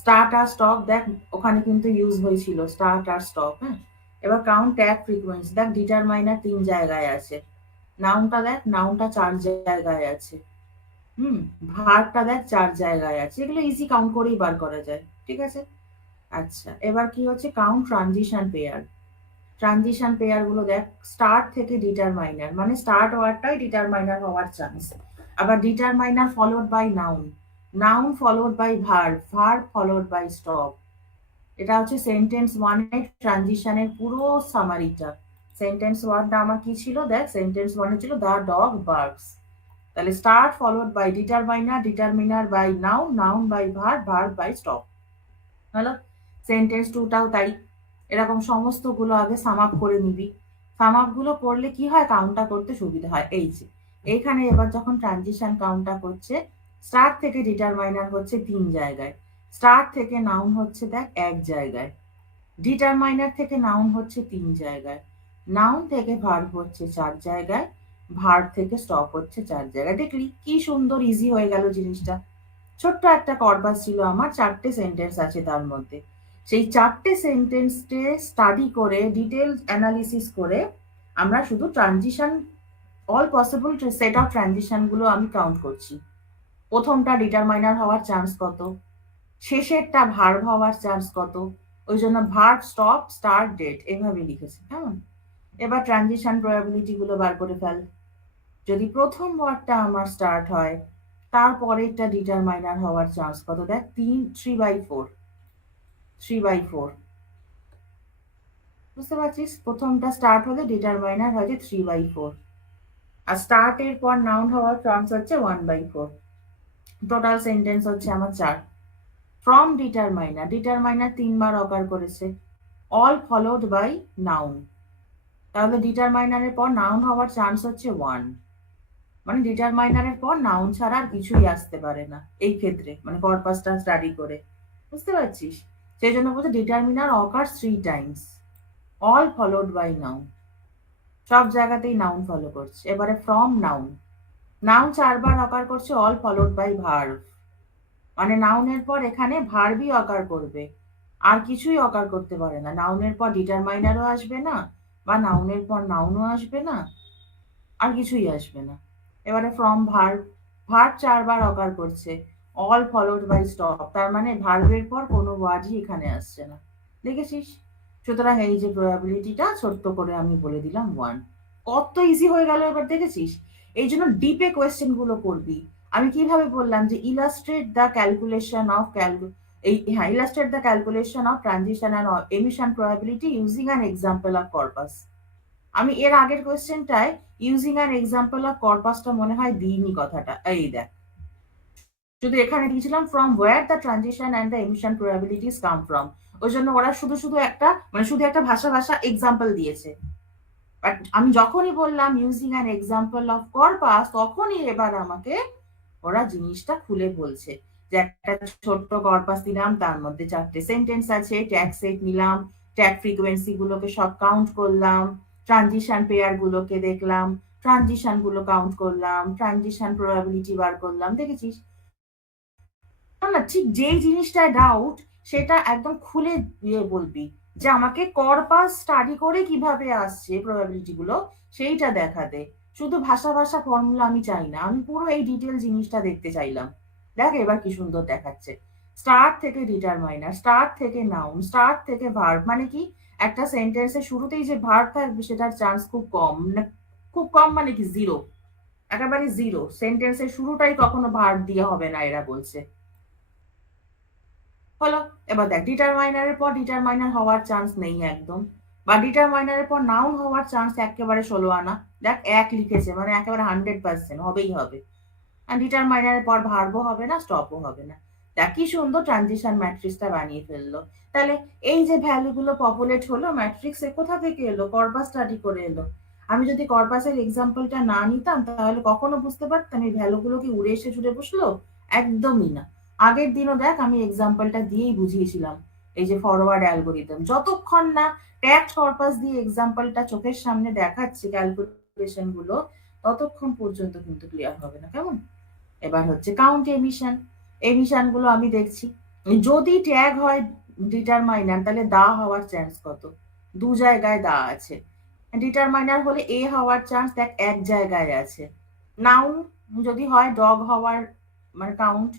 স্টার্ট আর স্টপ দেখ ওখানে কিন্তু ইউজ হয়েছিল স্টার্ট আর স্টপ। হ্যাঁ, এবার কাউন্ট ট্যাগ ফ্রিকোয়েন্সি দেখ, ডিটারমাইনার 3 জায়গায় আছে, নাউনটা দেখ নাউনটা 4 জায়গায় আছে, ভার্বটা দেখ 4 জায়গায় আছে। এগুলো ইজি কাউন্ট করেই বার করা যায়, ঠিক আছে। আচ্ছা, এবার কি হচ্ছে count transition pair. Transition pair গুলো দেখ, স্টার্ট থেকে ডিটারমাইনার, মানে স্টার্ট ওয়ার্ডটাই ডিটারমাইনার হওয়ার চান্স। আবার determiner followed by noun, noun followed by verb, verb followed by stop. এটা হচ্ছে সেন্টেন্স 1 এর ট্রানজিশনের পুরো সামারিটা। সেন্টেন্স 1টা আমার কি ছিল দেখ, সেন্টেন্স 1 এ ছিল দ্য ডগ বার্কস। তাহলে start followed by determiner, determiner by noun, noun by verb, verb by stop. হলো সেন্টেন্স 2টাও তাই। এরকম সমস্তগুলো আগে সাম আপ করে নিবি। সাম আপ গুলো করলে কি হয়, কাউন্টটা করতে সুবিধা হয়। এই যে এইখানে এবার যখন ট্রানজিশন কাউন্টটা করছে, স্টার্ট থেকে ডিটারমাইনার হচ্ছে 3 জায়গায়, স্টার্ট থেকে নাউন হচ্ছে দেখ 1 জায়গায়, ডিটারমাইনার থেকে নাউন হচ্ছে 3 জায়গায়, নাউন থেকে ভার্ব হচ্ছে 4 জায়গায়, ভার্ব থেকে স্টপ হচ্ছে 4 জায়গায়। দেখলি কি সুন্দর ইজি হয়ে গেল জিনিসটা। ছোট্ট একটা কর্পাস ছিল আমার, 4টে সেন্টেন্স আছে তার মধ্যে। সেই 4টে সেন্টেন্সকে স্টাডি করে ডিটেল অ্যানালিসিস করে আমরা শুধু transition, all possible set of transition গুলো আমি কাউন্ট করছি। প্রথমটা ডিটারমাইনার হওয়ার চান্স কত, শেষেরটা ভার্ব হওয়ার চান্স কত, ওই জন্য ভার্ব স্টপ স্টার্ট ডেট এভাবে লিখেছি, কেমন। এবার ট্রানজিশন প্রবাবিলিটি গুলো বার করে ফেল। যদি প্রথম ওয়ার্ডটা আমার স্টার্ট হয়, তারপরেরটা ডিটারমাইনার হওয়ার চান্স কত দেখ, 3/4, 3/4। বুঝতে পারছিস, প্রথমটা স্টার্ট হলে ডিটারমাইনার হচ্ছে 3/4, আর স্টার্টের পর নাউন হওয়ার চান্স হচ্ছে 1/4। টোটাল সেন্টেন্স হচ্ছে আমার 4। ফ্রম ডিটারমাইনার, ডিটারমাইনার 3বার অকার করেছে, অল ফলোড বাই নাউন। তাহলে ডিটারমাইনারের পর নাউন হওয়ার চান্স হচ্ছে 1, মানে ডিটারমাইনারের পর নাউন ছাড়া আর কিছুই আসতে পারে না এই ক্ষেত্রে, মানে কর্পাসটা স্টাডি করে। বুঝতে পারছিস, সেই জন্য বলছে determiner occurs 3 times, all followed by noun. সব জায়গাতেই নাউন ফলো করছে। এবারে ফ্রম নাউন, নাউন 4বার অকার করছে, অল ফলোড বাই ভার্ব, মানে নাউনের পর এখানে ভার্বই অকার করবে, আর কিছুই অকার করতে পারে না। নাউনের পর ডিটারমাইনারও আসবে না, বা নাউনের পর নাউনও আসবে না, আর কিছুই আসবে না। এবারে ফ্রম ভার্ব, ভার্ব 4বার অকার করছে, অল ফলোড বাই স্টপ, তার মানে ভার্বের পর কোনো ওয়ার্ডই এখানে আসছে না। দেখেছিস, সুতরাং এই যে প্রবাবিলিটিটা ছোট্ট করে আমি বলে দিলাম 1। কত ইজি হয়ে গেল এবার, দেখেছিস। এই জন্য ডিপে কোয়েশ্চেন গুলো করবি। আমি কিভাবে বললাম যে illustrate the calculation of illustrate the calculation of transition and emission probability using an example of corpus. আমি এর আগের কোয়েশ্চেনটায় ইউজিং অ্যান এক্সাম্পল অফ কর্পাসটা মনে হয় দিইনি কথাটা, এই দেখ শুধু এখানে দিয়েছিলাম from where the transition and the emission probabilities come from. ওই জন্য ওরা শুধু শুধু একটা মানে শুধু একটা ভাষা এক্সাম্পল দিয়েছে। বাট আমি যখনই বললাম using an example of corpus, তখনই এবার আমাকে ওরা জিনিসটা খুলে বলছে যে একটা ছোট্ট কর্পাস দিলাম, তার মধ্যে 4টে সেন্টেন্স আছে, ট্যাগ সেট নিলাম, ট্যাগ ফ্রিকোয়েন্সি গুলোকে সব কাউন্ট করলাম, ট্রানজিশন পেয়ার গুলোকে দেখলাম, ট্রানজিশন গুলো কাউন্ট করলাম, ট্রানজিশন প্রবাবিলিটি বার করলাম। দেখেছিস না, ঠিক যেই জিনিসটায় ডাউট সেটা একদম খুলে দিয়ে বলবি, যে আমাকে কর্পাস স্টাডি করে কিভাবে আসছে প্রবাবিলিটি গুলো সেইটা দেখাতে। শুধু ভাষা ফর্মুলা আমি চাই না, আমি পুরো এই ডিটেল জিনিসটা দেখতে চাইলাম। দেখ এবার কি সুন্দর দেখাচ্ছে, স্টার্ট থেকে ডিটারমাইনার, স্টার্ট থেকে নাউন, স্টার্ট থেকে ভার্ব। মানে কি, একটা সেন্টেন্সের শুরুতেই যে ভার্ব থাকবে সেটার চান্স খুব কম, খুব কম মানে কি 0, একেবারে 0। সেন্টেন্সের শুরুটাই কখনো ভার্ব দিয়ে হবে না এরা বলছে। হলো, এবার দেখ ডিটারমাইনারের পর ডিটারমাইনার হওয়ার চান্স নেই একদম, বা ডিটারমাইনারের পর নাউন হওয়ার চান্স একেবারে 16 আনা। দেখ 1 লিখেছে, মানে একেবারে 100% হবেই হবে। আর ডিটারমাইনারের পর ভার্বও হবে না, স্টপও হবে না। দেখ কি সুন্দর ট্রানজিশন ম্যাট্রিক্সটা বানিয়ে ফেললো। তাহলে এই যে ভ্যালুগুলো পপুলেট হলো ম্যাট্রিক্সে, কোথা থেকে এলো? কর্পাস স্টাডি করে এলো। আমি যদি কর্পাসের এক্সাম্পলটা না নিতাম তাহলে কখনো বুঝতে পারতাম এই ভ্যালুগুলো কি উড়ে এসে জুড়ে বসলো? একদমই না। আগের দিনও দেখ আমি এক্সাম্পলটা দিয়েই বুঝিয়েছিলাম এই যে ফরওয়ার্ড অ্যালগোরিদম। যতক্ষণ না ট্যাক্ট কর্পাস দিয়ে এক্সাম্পলটা চোখের সামনে দেখাচ্ছি ক্যালকুলেশন গুলো, ততক্ষণ পর্যন্ত কিন্তু ক্লিয়ার হবে না। কেমন? এবার হচ্ছে কাউন্ট এমিশন। এমিশন গুলো আমি দেখছি, যদি ট্যাগ হয় ডিটারমাইনার তাহলে দা হওয়ার চান্স কত? দু জায়গায় দা আছে। ডিটারমাইনার হলে এ হওয়ার চান্স দেখ এক জায়গায় আছে। নাউন যদি হয় ডগ হওয়ার মানে কাউন্ট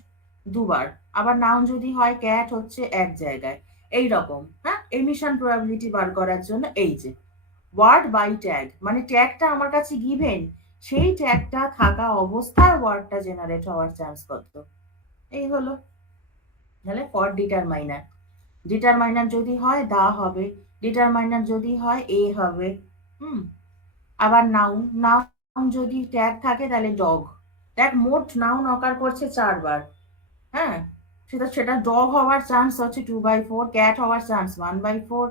দুবার, আবার নাউন যদি হয় ক্যাট হচ্ছে এক জায়গায়। এই রকম, হ্যাঁ, এমিশন প্রবাবিলিটি বার করার জন্য এই যে ওয়ার্ড বাই ট্যাগ, মানে ট্যাগটা আমার কাছে গিভেন, সেই ট্যাগটা থাকা অবস্থায় ওয়ার্ডটা জেনারেট হওয়ার চান্স কত? এই হলো। তাহলে ফর ডিটারমাইনার, ডিটারমাইনার যদি হয় দা হবে, ডিটারমাইনার যদি হয় এ হবে। হুম। আবার নাউন, নাউন যদি ট্যাগ থাকে তাহলে ডগ। দেখ মোট নাউন অকার করছে 4 বার। হ্যাঁ, সেটা ডগ হওয়ার চান্স হচ্ছে 2/4, ক্যাট হওয়ার চান্স 1/4,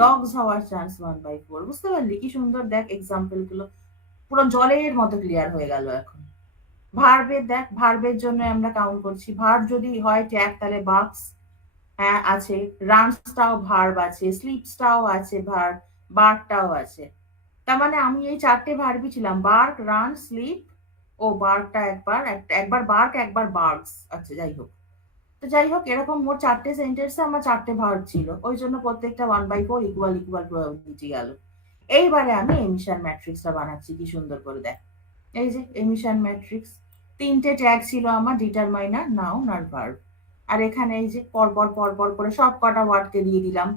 ডগস হওয়ার চান্স 1/4। বুঝতে পারলি কি সুন্দর? দেখ এক্সাম্পল গুলো পুরো জলের মতো ক্লিয়ার হয়ে গেল এখন। ভার্বের দেখ, ভার্বের জন্য আমরা কাউন্ট করছি। ভার্ব যদি হয় ট্যাগ তাহলে বাক্স, হ্যাঁ আছে, রানসটাও ভার্ব আছে, স্লিপসটাও আছে ভার্ব, বার্কটাও আছে। তার মানে আমি এই 4টে ভার্বই ছিলাম, বার্ক, রান, স্লিপ, ও বার্কটা একবার, একবার বার্ক, একবার বার্কস। আচ্ছা যাই হোক। তো যাই হোক, এরকম মোট 4টে সেন্টেন্সে আমার 4টে ভার্ব ছিল, ওই জন্য প্রত্যেকটা 1/4 ইকুয়াল ইকুয়াল প্রবাবিলিটি গেল। এইবারে আমি এমিশন ম্যাট্রিক্সটা বানাচ্ছি কি সুন্দর করে দেখ। এই যে এমিশন ম্যাট্রিক্স, 3টে ট্যাগ ছিল আমার, ডিটারমাইনার, নাউন আর ভার্ব। আর এখানে এই যে পরপর পরপর করে সব কটা ওয়ার্ডকে দিয়ে দিলাম।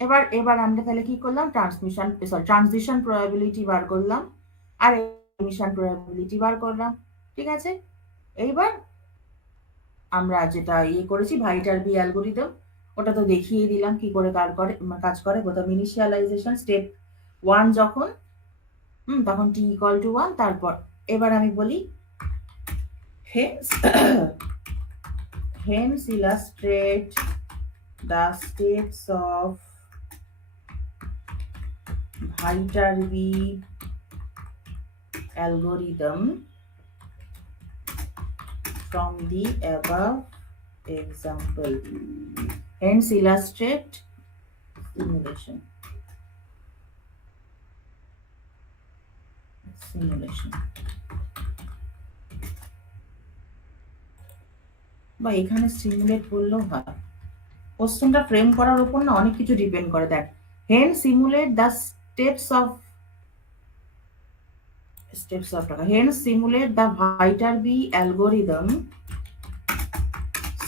এবার এবার আমরা তাহলে কি করলাম? ট্রানজিশন প্রবাবিলিটি বার করলাম আর এমিশন প্রবাবিলিটি বার করলাম। ঠিক আছে, এইবার আমরা যেটা করেছি ভাইটার বি অ্যালগোরিদম, ওটা তো দেখিয়ে দিলাম কি করে কাজ করে। প্রথম ইনিশিয়ালাইজেশন স্টেপ 1 যখন, তখন t ইকুয়াল টু 1। তারপর এবার আমি বলি hence illustrate the steps of Viterbi algorithm from the above example. Hence illustrate simulation. বা এখানে সিমুলেট বললেও হয়। কোশ্চেনটা ফ্রেম করার উপর না অনেক কিছু ডিপেন্ড করে। দেখ, হেন simulate the steps of hence simulate the Viterbi algorithm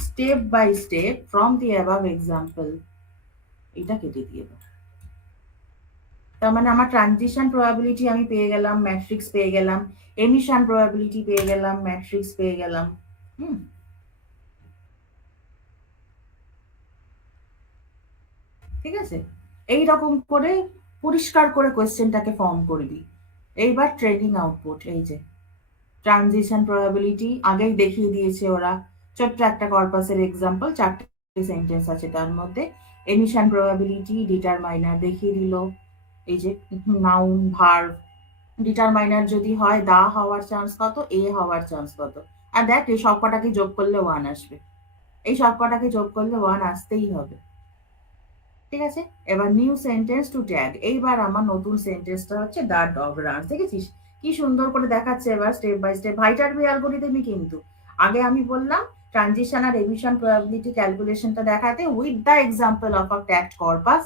step by step from the above example. এটা কেটে দিয়ে দাও। তার মানে আমার ট্রানজিশন প্রবাবিলিটি আমি পেয়ে গেলাম, ম্যাট্রিক্স পেয়ে গেলাম, এমিশন প্রবাবিলিটি পেয়ে গেলাম, ম্যাট্রিক্স পেয়ে গেলাম। ঠিক আছে, এই রকম করে পরিষ্কার করে কোয়েশ্চেনটাকে ফর্ম করবি। এইবার ট্রেনিং আউটপুট, এই যে ট্রানজিশন প্রবাবিলিটি আগেই দেখিয়ে দিয়েছে ওরা, ছোট্ট একটা কর্পাসের এক্সাম্পল, 4টে সেন্টেন্স আছে তার মধ্যে। এমিশন প্রবাবিলিটি ডিটারমাইনার দেখিয়ে দিল, এই যে নাউন, ভার্ব। ডিটারমাইনার যদি হয় দা হওয়ার চান্স কত, এ হওয়ার চান্স কত। আর দেখ এই সব কটাকে যোগ করলে 1 আসবে, এই সব কটাকে যোগ করলে 1 আসতেই হবে। ঠিক আছে, এবার নিউ সেন্টেন্স টু ট্যাগ। এইবার আমার নতুন সেন্টেন্সটা হচ্ছে দ্য ডগ রানস। দেখেছিস কি সুন্দর করে দেখাচ্ছে এবার স্টেপ বাই স্টেপ ভাইটারবি অ্যালগরিদমই। কিন্তু আগে আমি বললাম ট্রানজিশন আর এমিশন প্রবাবিলিটি ক্যালকুলেশনটা দেখাতে with the example of a tagged corpus,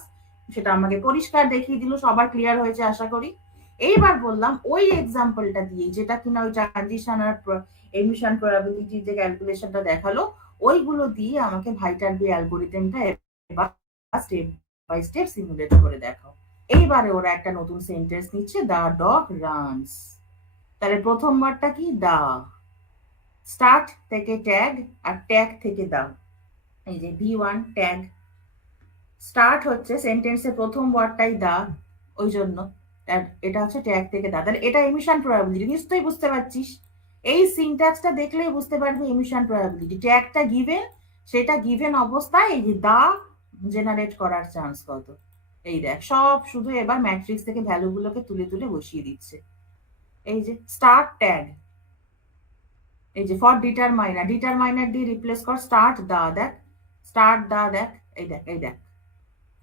সেটা আমাকে পরিষ্কার দেখিয়ে দিল। সবার ক্লিয়ার হয়েছে আশা করি। এইবার বললাম ওই এক্সাম্পলটা দিয়ে, যেটা কিনা ওই ট্রানজিশন আর এমিশন প্রবাবিলিটি যে ক্যালকুলেশনটা দেখালো, ওইগুলো দিয়ে আমাকে ভাইটারবি অ্যালগরিদমটা এবার স্টেপ বাই স্টেপ সিমুলেট করে দেখাও। এইবারে ওরা একটা নতুন সেন্টেন্স নিচ্ছে, দা ডগ রানস। তাহলে প্রথম ওয়ার্ডটা কি? দা। স্টার্ট থেকে ট্যাগ আর ট্যাগ থেকে দা। এই যে V1 ট্যাগ, স্টার্ট হচ্ছে সেন্টেন্সের প্রথম ওয়ার্ডটাই দা, ওই জন্য এটা হচ্ছে ট্যাগ থেকে দা, তাহলে এটা এমিশন প্রবাবিলিটি, নিশ্চয়ই বুঝতে পারছিস। এই সিনট্যাক্সটা দেখলেই বুঝতে পারবি এমিশন প্রবাবিলিটি। ট্যাগটা গিভেন, সেটা গিভেন অবস্থায় এই যে দা জেনারেট করার চান্স কত। এই দেখ সব শুধু এবার ম্যাট্রিক্স থেকে ভ্যালুগুলোকে তুলে তুলে বসিয়ে দিচ্ছে। এই যে স্টার্ট ট্যাগ, এই যে ফর ডিটারমাইনার, ডিটারমাইনার দিয়ে রিপ্লেস কর স্টার্ট দা, দেখ স্টার্ট দা, দেখ এই দেখ এই দেখ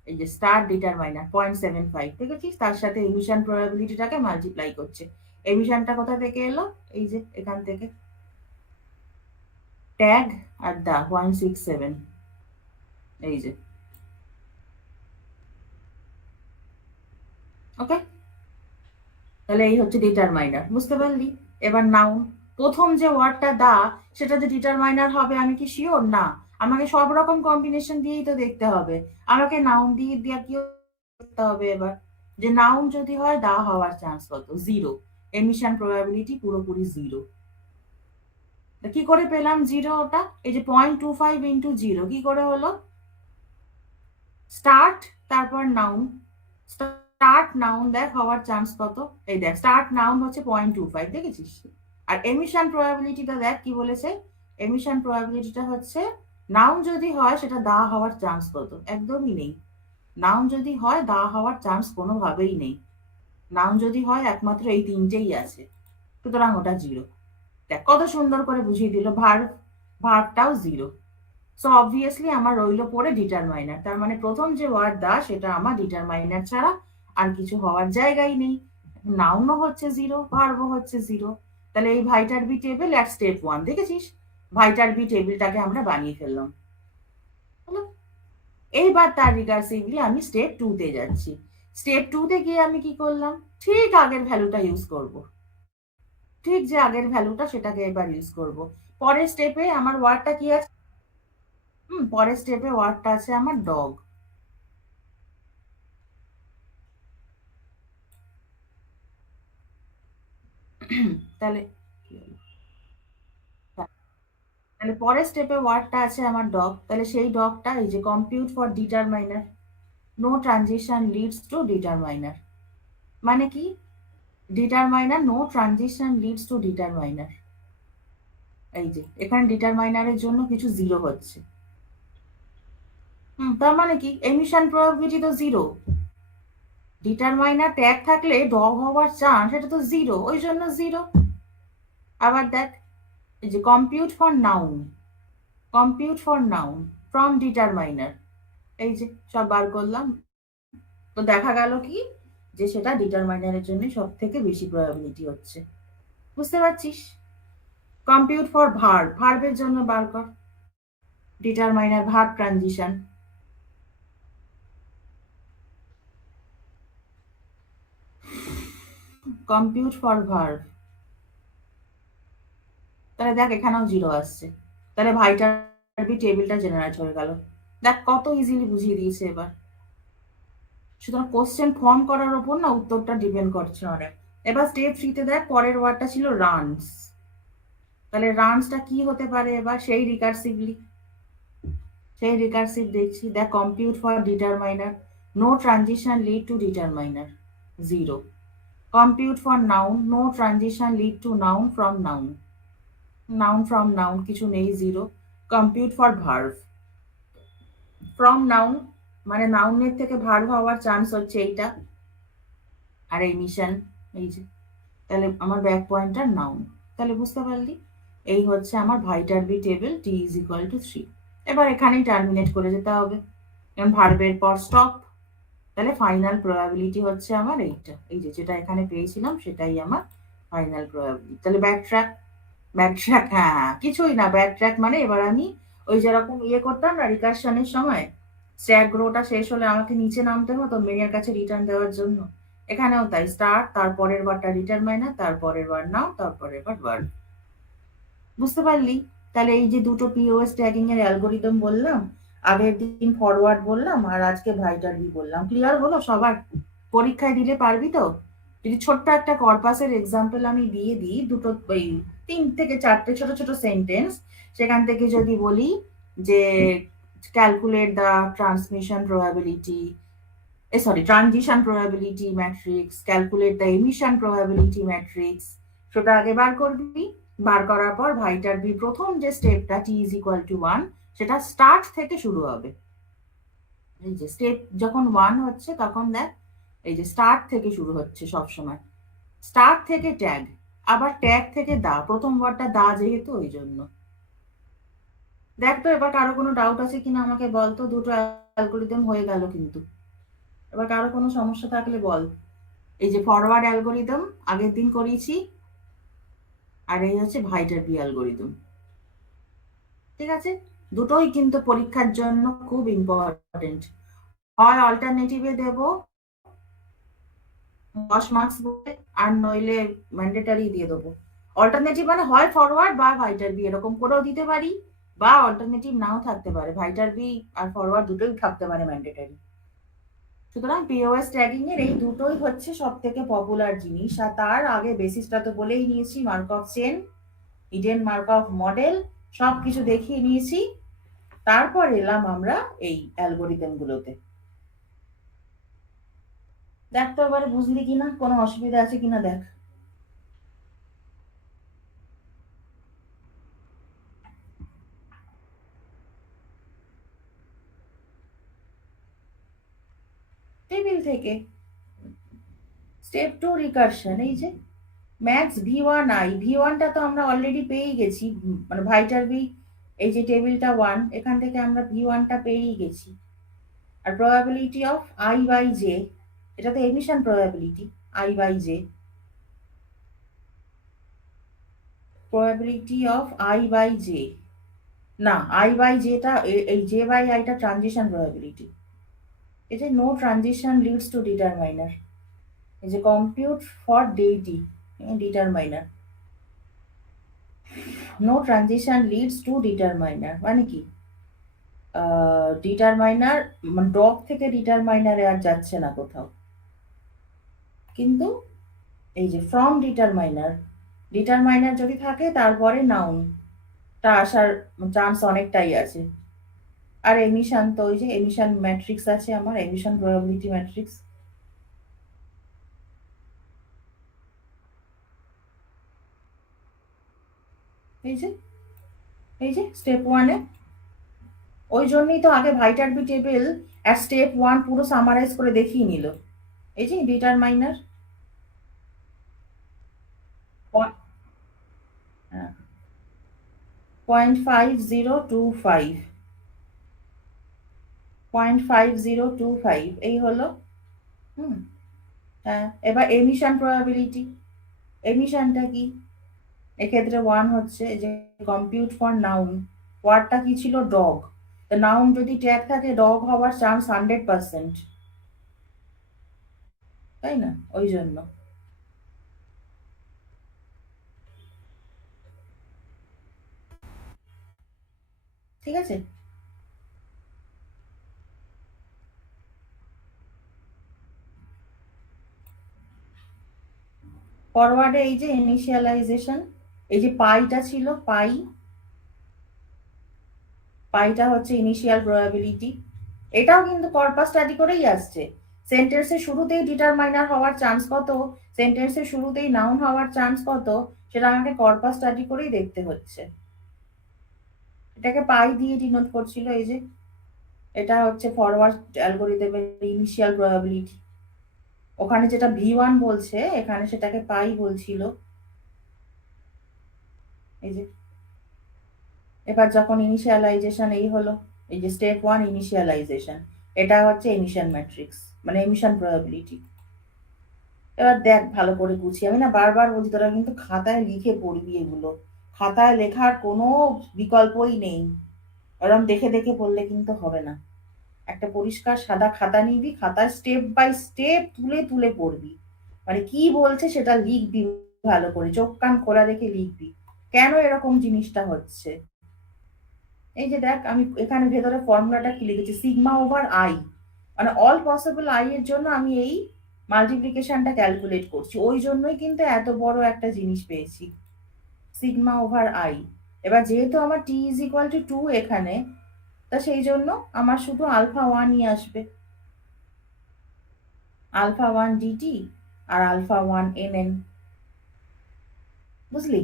এই যে স্টার্ট ডিটারমাইনার 0.75, ঠিক আছে, তার সাথে এমিশন প্রবাবিলিটিটাকে মাল্টিপ্লাই করছে। এমিশনটা কোথা থেকে এলো, এই যে এখান থেকে ট্যাগ আর দা 0.67, এই যে ওকে। তাহলে এই হচ্ছে ডিটারমাইনার, বুঝতে পারলি। এবার নাউন, প্রথম যে ওয়ার্ডটা দা, সেটা যে ডিটারমাইনার হবে আমি কি শিওর না? আমাকে সব রকম কম্বিনেশন দিয়েই তো দেখতে হবে। আমাকে নাউন দিয়ে দিয়ে কি করতে হবে এবার, যে নাউন যদি হয় দা হওয়ার চান্স কত, জিরো, এমিশন প্রবাবিলিটি পুরোপুরি জিরো। কি করে পেলাম জিরো ওটা, এই যে 0.25 ইন্টু জিরো, কি করে হলো, স্টার্ট তারপর নাউন, স্টার্ট নাউন দেখ হওয়ার চান্স কত, এই দেখ স্টার্ট নাউন হচ্ছে 0.25, দেখেছিস। আর এমিশন প্রবাবিলিটিটা দেখ কি বলেছে, এমিশন প্রবাবিলিটিটা হচ্ছে নাউন যদি হয় সেটা দা হওয়ার চান্স কত, একদমই নেই। নাউন যদি হয় দা হওয়ার চান্স কোনোভাবেই নেই। নাউন যদি হয় একমাত্র এই তিনটেই আছে, সুতরাং ওটা জিরো। দেখ কত সুন্দর করে বুঝিয়ে দিল, ভার্ব, ভার্বটাও জিরো। সো অবভিয়াসলি আমার রইলো পরে ডিটারমাইনার, তার মানে প্রথম যে ওয়ার্ড দা সেটা আমার ডিটারমাইনার ছাড়া আর কিছু হওয়ার জায়গাই নেই। নাউনও হচ্ছে জিরো, ভার্বও হচ্ছে জিরো। তাহলে এই ভাইটার বি টেবিল অ্যাট স্টেপ 1, দেখেছিস, ভাইটার বি টেবিলটাকে আমরা বানিয়ে ফেললাম। এইবার তার রিকার্সিভলি আমি স্টেপ 2 তে যাচ্ছি। স্টেপ 2 তে গিয়ে আমি কি করলাম, ঠিক আগের ভ্যালুটা ইউজ করব, ঠিক যে আগের ভ্যালুটা সেটাকে এবার ইউজ করব। পরের স্টেপে আমার ওয়ার্ডটা কি আছে, পরের স্টেপে ওয়ার্ডটা আছে আমার ডগ। তাহলে তাহলে পরের স্টেপে ওয়ার্ডটা আছে আমার ডগ, তাহলে সেই ডগটা এই যে compute for determiner, no transition leads to determiner, মানে কি, determiner no transition leads to determiner, এই যে এখানে ডিটারমাইনারের জন্য কিছু জিরো হচ্ছে। তার মানে কি এমিশন প্রবাবিলিটি তো জিরো, ডিটারমাইনার ট্যাগ থাকলে ডগ হওয়ার চান্স সেটা তো জিরো, ওই জন্য জিরো। আবার দেখ এই যে compute for noun, compute for noun from determiner, এই যে সব বার করলাম, তো দেখা গেল কি যে সেটা ডিটারমাইনারের জন্য সব থেকে বেশি প্রবাবিলিটি হচ্ছে, বুঝতে পারছিস। কম্পিউট ফর ভার্ব, ভার্বের জন্য বার কর, determiner verb transition, compute for verb, তাহলে দেখ এখানেও জিরো আসছে, তাহলে ভাইটার বি টেবিলটা জেনারেট হয়ে গেল। দেখ কত ইজিলি বুঝিয়ে দিয়েছে এবার। সুতরাং কোশ্চেন ফর্ম করার ওপর না উত্তরটা ডিপেন্ড করছে অনেক। এবার স্টেপ 3 তে দেখ পরের ওয়ার্ডটা ছিল রানস, তাহলে রানসটা কি হতে পারে এবার, সেই রিকার্সিভলি, সেই রিকার্সিভ দেখছি, দেখ compute for determiner, no transition lead to determiner, zero. Compute for noun, no transition lead to noun from noun, noun from noun কিছু নেই, zero. Compute for verb, from noun মানে নাউনের থেকে ভার্ভ হওয়ার chance হচ্ছে এইটা, আর এমিশন, এই যে, তাহলে আমার ব্যাক পয়েন্টার নাউন। তাহলে বুঝতে পারলি এই হচ্ছে আমার Viterbi table T is equal to 3। এবার এখানেই টার্মিনেট করে যেতে হবে, কারণ ভার্বের পর স্টপ। তাহলে ফাইনাল প্রবাবিলিটি হচ্ছে আমার এইটা, এই যে যেটা এখানে পেয়েছিলাম সেটাই আমার ফাইনাল প্রবাবিলিটি। তাহলে ব্যাক ট্র্যাক, ব্যাক ট্র্যাক, হ্যাঁ কিছুই না, ব্যাক ট্র্যাক মানে এবার আমি ওই যেরকম ইয়ে করতাম না রিকার্শনের সময়, স্ট্যাক গ্রোটা শেষ হলে আমাকে নিচে নামতে হতো মেয়ের কাছে রিটার্ন দেওয়ার জন্য, এখানেও তাই, স্টার্ট তারপরের বারটা ডিটারমাইনার, তারপরের বার নাও, তারপরের বার ভার্ব, বুঝতে পারলি। তাহলে এই যে দুটো পিওএস ট্যাগিং এর অ্যালগোরিদম বললাম, আগের দিন ফরওয়ার্ড বললাম আর আজকে ভাইটার বি বললাম, ক্লিয়ার হলো সবার? পরীক্ষায় দিলে পারবি তো? যদি ছোট্ট একটা কর্পাসের এক্সাম্পল আমি দিয়ে দিই, দুটো ওই 3 থেকে 4টে ছোট ছোট সেন্টেন্স, সেখান থেকে যদি বলি যে calculate the transmission probability, transition probability matrix, calculate the emission probability matrix, সেটা আগে বার করবি। বার করার পর ভাইটার বি প্রথম যে স্টেপটা টি ইজ ইকুয়াল টু 1, সেটা স্টার্ট থেকে শুরু হবে। এই যে স্টেপ যখন 1 হচ্ছে তখন দেখ এই যে স্টার্ট থেকে শুরু হচ্ছে সবসময়, স্টার্ট থেকে ট্যাগ, আবার ট্যাগ থেকে দা, প্রথম ওয়ার্ডটা দা যেহেতু ওই জন্য। দেখ তো এবার কারো কোনো ডাউট আছে কিনা আমাকে বল তো, দুটো অ্যালগোরিদম হয়ে গেল কিন্তু। এবার কারো কোনো সমস্যা থাকলে বল। এই যে ফরওয়ার্ড অ্যালগোরিদম আগের দিন করিয়েছি, আর এই হচ্ছে ভাইটারবি অ্যালগোরিদম। ঠিক আছে, দুটোই কিন্তু পরীক্ষার জন্য খুব ইম্পর্টেন্ট। হয় অল্টারনেটিভে দেব 10 মার্কস বলে, আর নইলে ম্যান্ডেটারি দিয়ে দেবো। অল্টারনেটিভ মানে হয় ফরওয়ার্ড বা ভাইটারবি এরকম করেও দিতে পারি, বা অল্টারনেটিভ নাও থাকতে পারে, ভাইটারবি আর ফরওয়ার্ড দুটোই থাকতে পারে ম্যান্ডেটারি। সুতরাং পিওএস ট্যাগিং এর এই দুটোই হচ্ছে সব থেকে পপুলার জিনিস। আর তার আগে বেসিসটা তো বলেই নিয়েছি, Markov chain, hidden Markov model, সবকিছু দেখিয়ে নিয়েছি। তারপর এলাম আমরা এই অ্যালগোরিদম গুলোতে। দেখ তো এবারে বুঝলি কিনা, কোনো অসুবিধা আছে কিনা দেখ। টেবিল থেকে স্টেপ 2 রিকারশন, এই যে ম্যাক্স V1 I, V1টা তো আমরা অলরেডি পেয়েই গেছি, মানে ভাইটারবি এই যে টেবিলটা 1, এখান থেকে আমরা V1টা পেয়েই গেছি। আর প্রবাবিলিটি অফ I/J, এটা তো emission probability, I/J, probability of I/J, না I/J-টা এই J/I-টা ট্রানজিশন প্রবাবিলিটি। এই যে no transition leads to determiner, এই যে compute for DT determiner, no transition leads to determiner মানে কি, ডিটারমাইনার মানে ডগ থেকে ডিটারমাইনারে আর যাচ্ছে না কোথাও, কিন্তু এই যে ফ্রম ডিটারমাইনার, ডিটারমাইনার যদি থাকে তারপরে নাউনটা আসার চান্স অনেকটাই আছে। আর এমিশন তো ওই যে এমিশন ম্যাট্রিক্স আছে আমার, এমিশন প্রবাবিলিটি ম্যাট্রিক্স। এই যে এই যে স্টেপ 1-এ, ওই জন্যই তো আগে ভাইটারবি টেবিল আর স্টেপ 1 পুরো সামারাইজ করে দেখিয়ে নিল। এই যে ডিটারমাইনার 0.5025, 0.5025 এই হলো। হুম, হ্যাঁ, এবার এমিশন প্রবাবিলিটি, এমিশনটা কি, এক্ষেত্রে 1 হচ্ছে যে কম্পিউট ফর নাউন, ওয়ার্ডটা কি ছিল, ডগ, তো নাউন যদি ট্যাগ থাকে ডগ হওয়ার চান্স 100%, তাই না, ওই জন্য। ঠিক আছে, ফরওয়ার্ডে এই যে ইনিশিয়ালাইজেশন, এই যে পাইটা ছিল, পাইটা হচ্ছে ইনিশিয়াল প্রবাবিলিটি, এটাও কিন্তু কর্পাস স্টাডি করেই আসছে। সেন্টেন্সের শুরুতেই ডিটারমাইনার হওয়ার চান্স কত, সেন্টেন্সের শুরুতেই নাউন হওয়ার চান্স কত, সেটা আমাকে কর্পাস স্টাডি করেই দেখতে হচ্ছে। এটাকে পাই দিয়ে ডিনোট করছিল, এই যে এটা হচ্ছে ফরওয়ার্ড অ্যালগোরিদমের ইনিশিয়াল প্রবাবিলিটি, ওখানে যেটা V1 বলছে এখানে সেটাকে পাই বলছিল। এই যে এবার যখন ইনিশিয়ালাইজেশন এই হলো, এই যে স্টেপ 1 ইনিশিয়ালাইজেশন, এটা হচ্ছে এমিশন ম্যাট্রিক্স মানে এমিশন প্রবাবিলিটি। এবার দেখ ভালো করে গুছিয়ে, আমি না বারবার বলছি তোরা কিন্তু খাতায় লিখে পড়বি এগুলো, খাতায় লেখার কোনো বিকল্পই নেই, এরকম দেখে দেখে পড়লে কিন্তু হবে না। একটা পরিষ্কার সাদা খাতা নিবি, খাতায় স্টেপ বাই স্টেপ তুলে তুলে পড়বি, মানে কি বলছে সেটা লিখবি, ভালো করে চোখ কান খোলা রেখে লিখবি কেন এরকম জিনিসটা হচ্ছে। এই যে দেখ আমি এখানে ভেতরে ফর্মুলাটা কি লিখেছি, সিগমা ওভার আই, মানে অল পসিবল আই এর জন্য আমি এই মাল্টিপ্লিকেশনটা ক্যালকুলেট করছি, ওই জন্যই কিন্তু এত বড় একটা জিনিস পেয়েছি, সিগমা ওভার আই। এবার যেহেতু আমার টি ইজ ইকুয়াল টু 2 এখানে, তা সেই জন্য আমার শুধু আলফা 1ই আসবে। আলফা 1 ডিটি আর আলফা 1 এনএন। বুঝলি?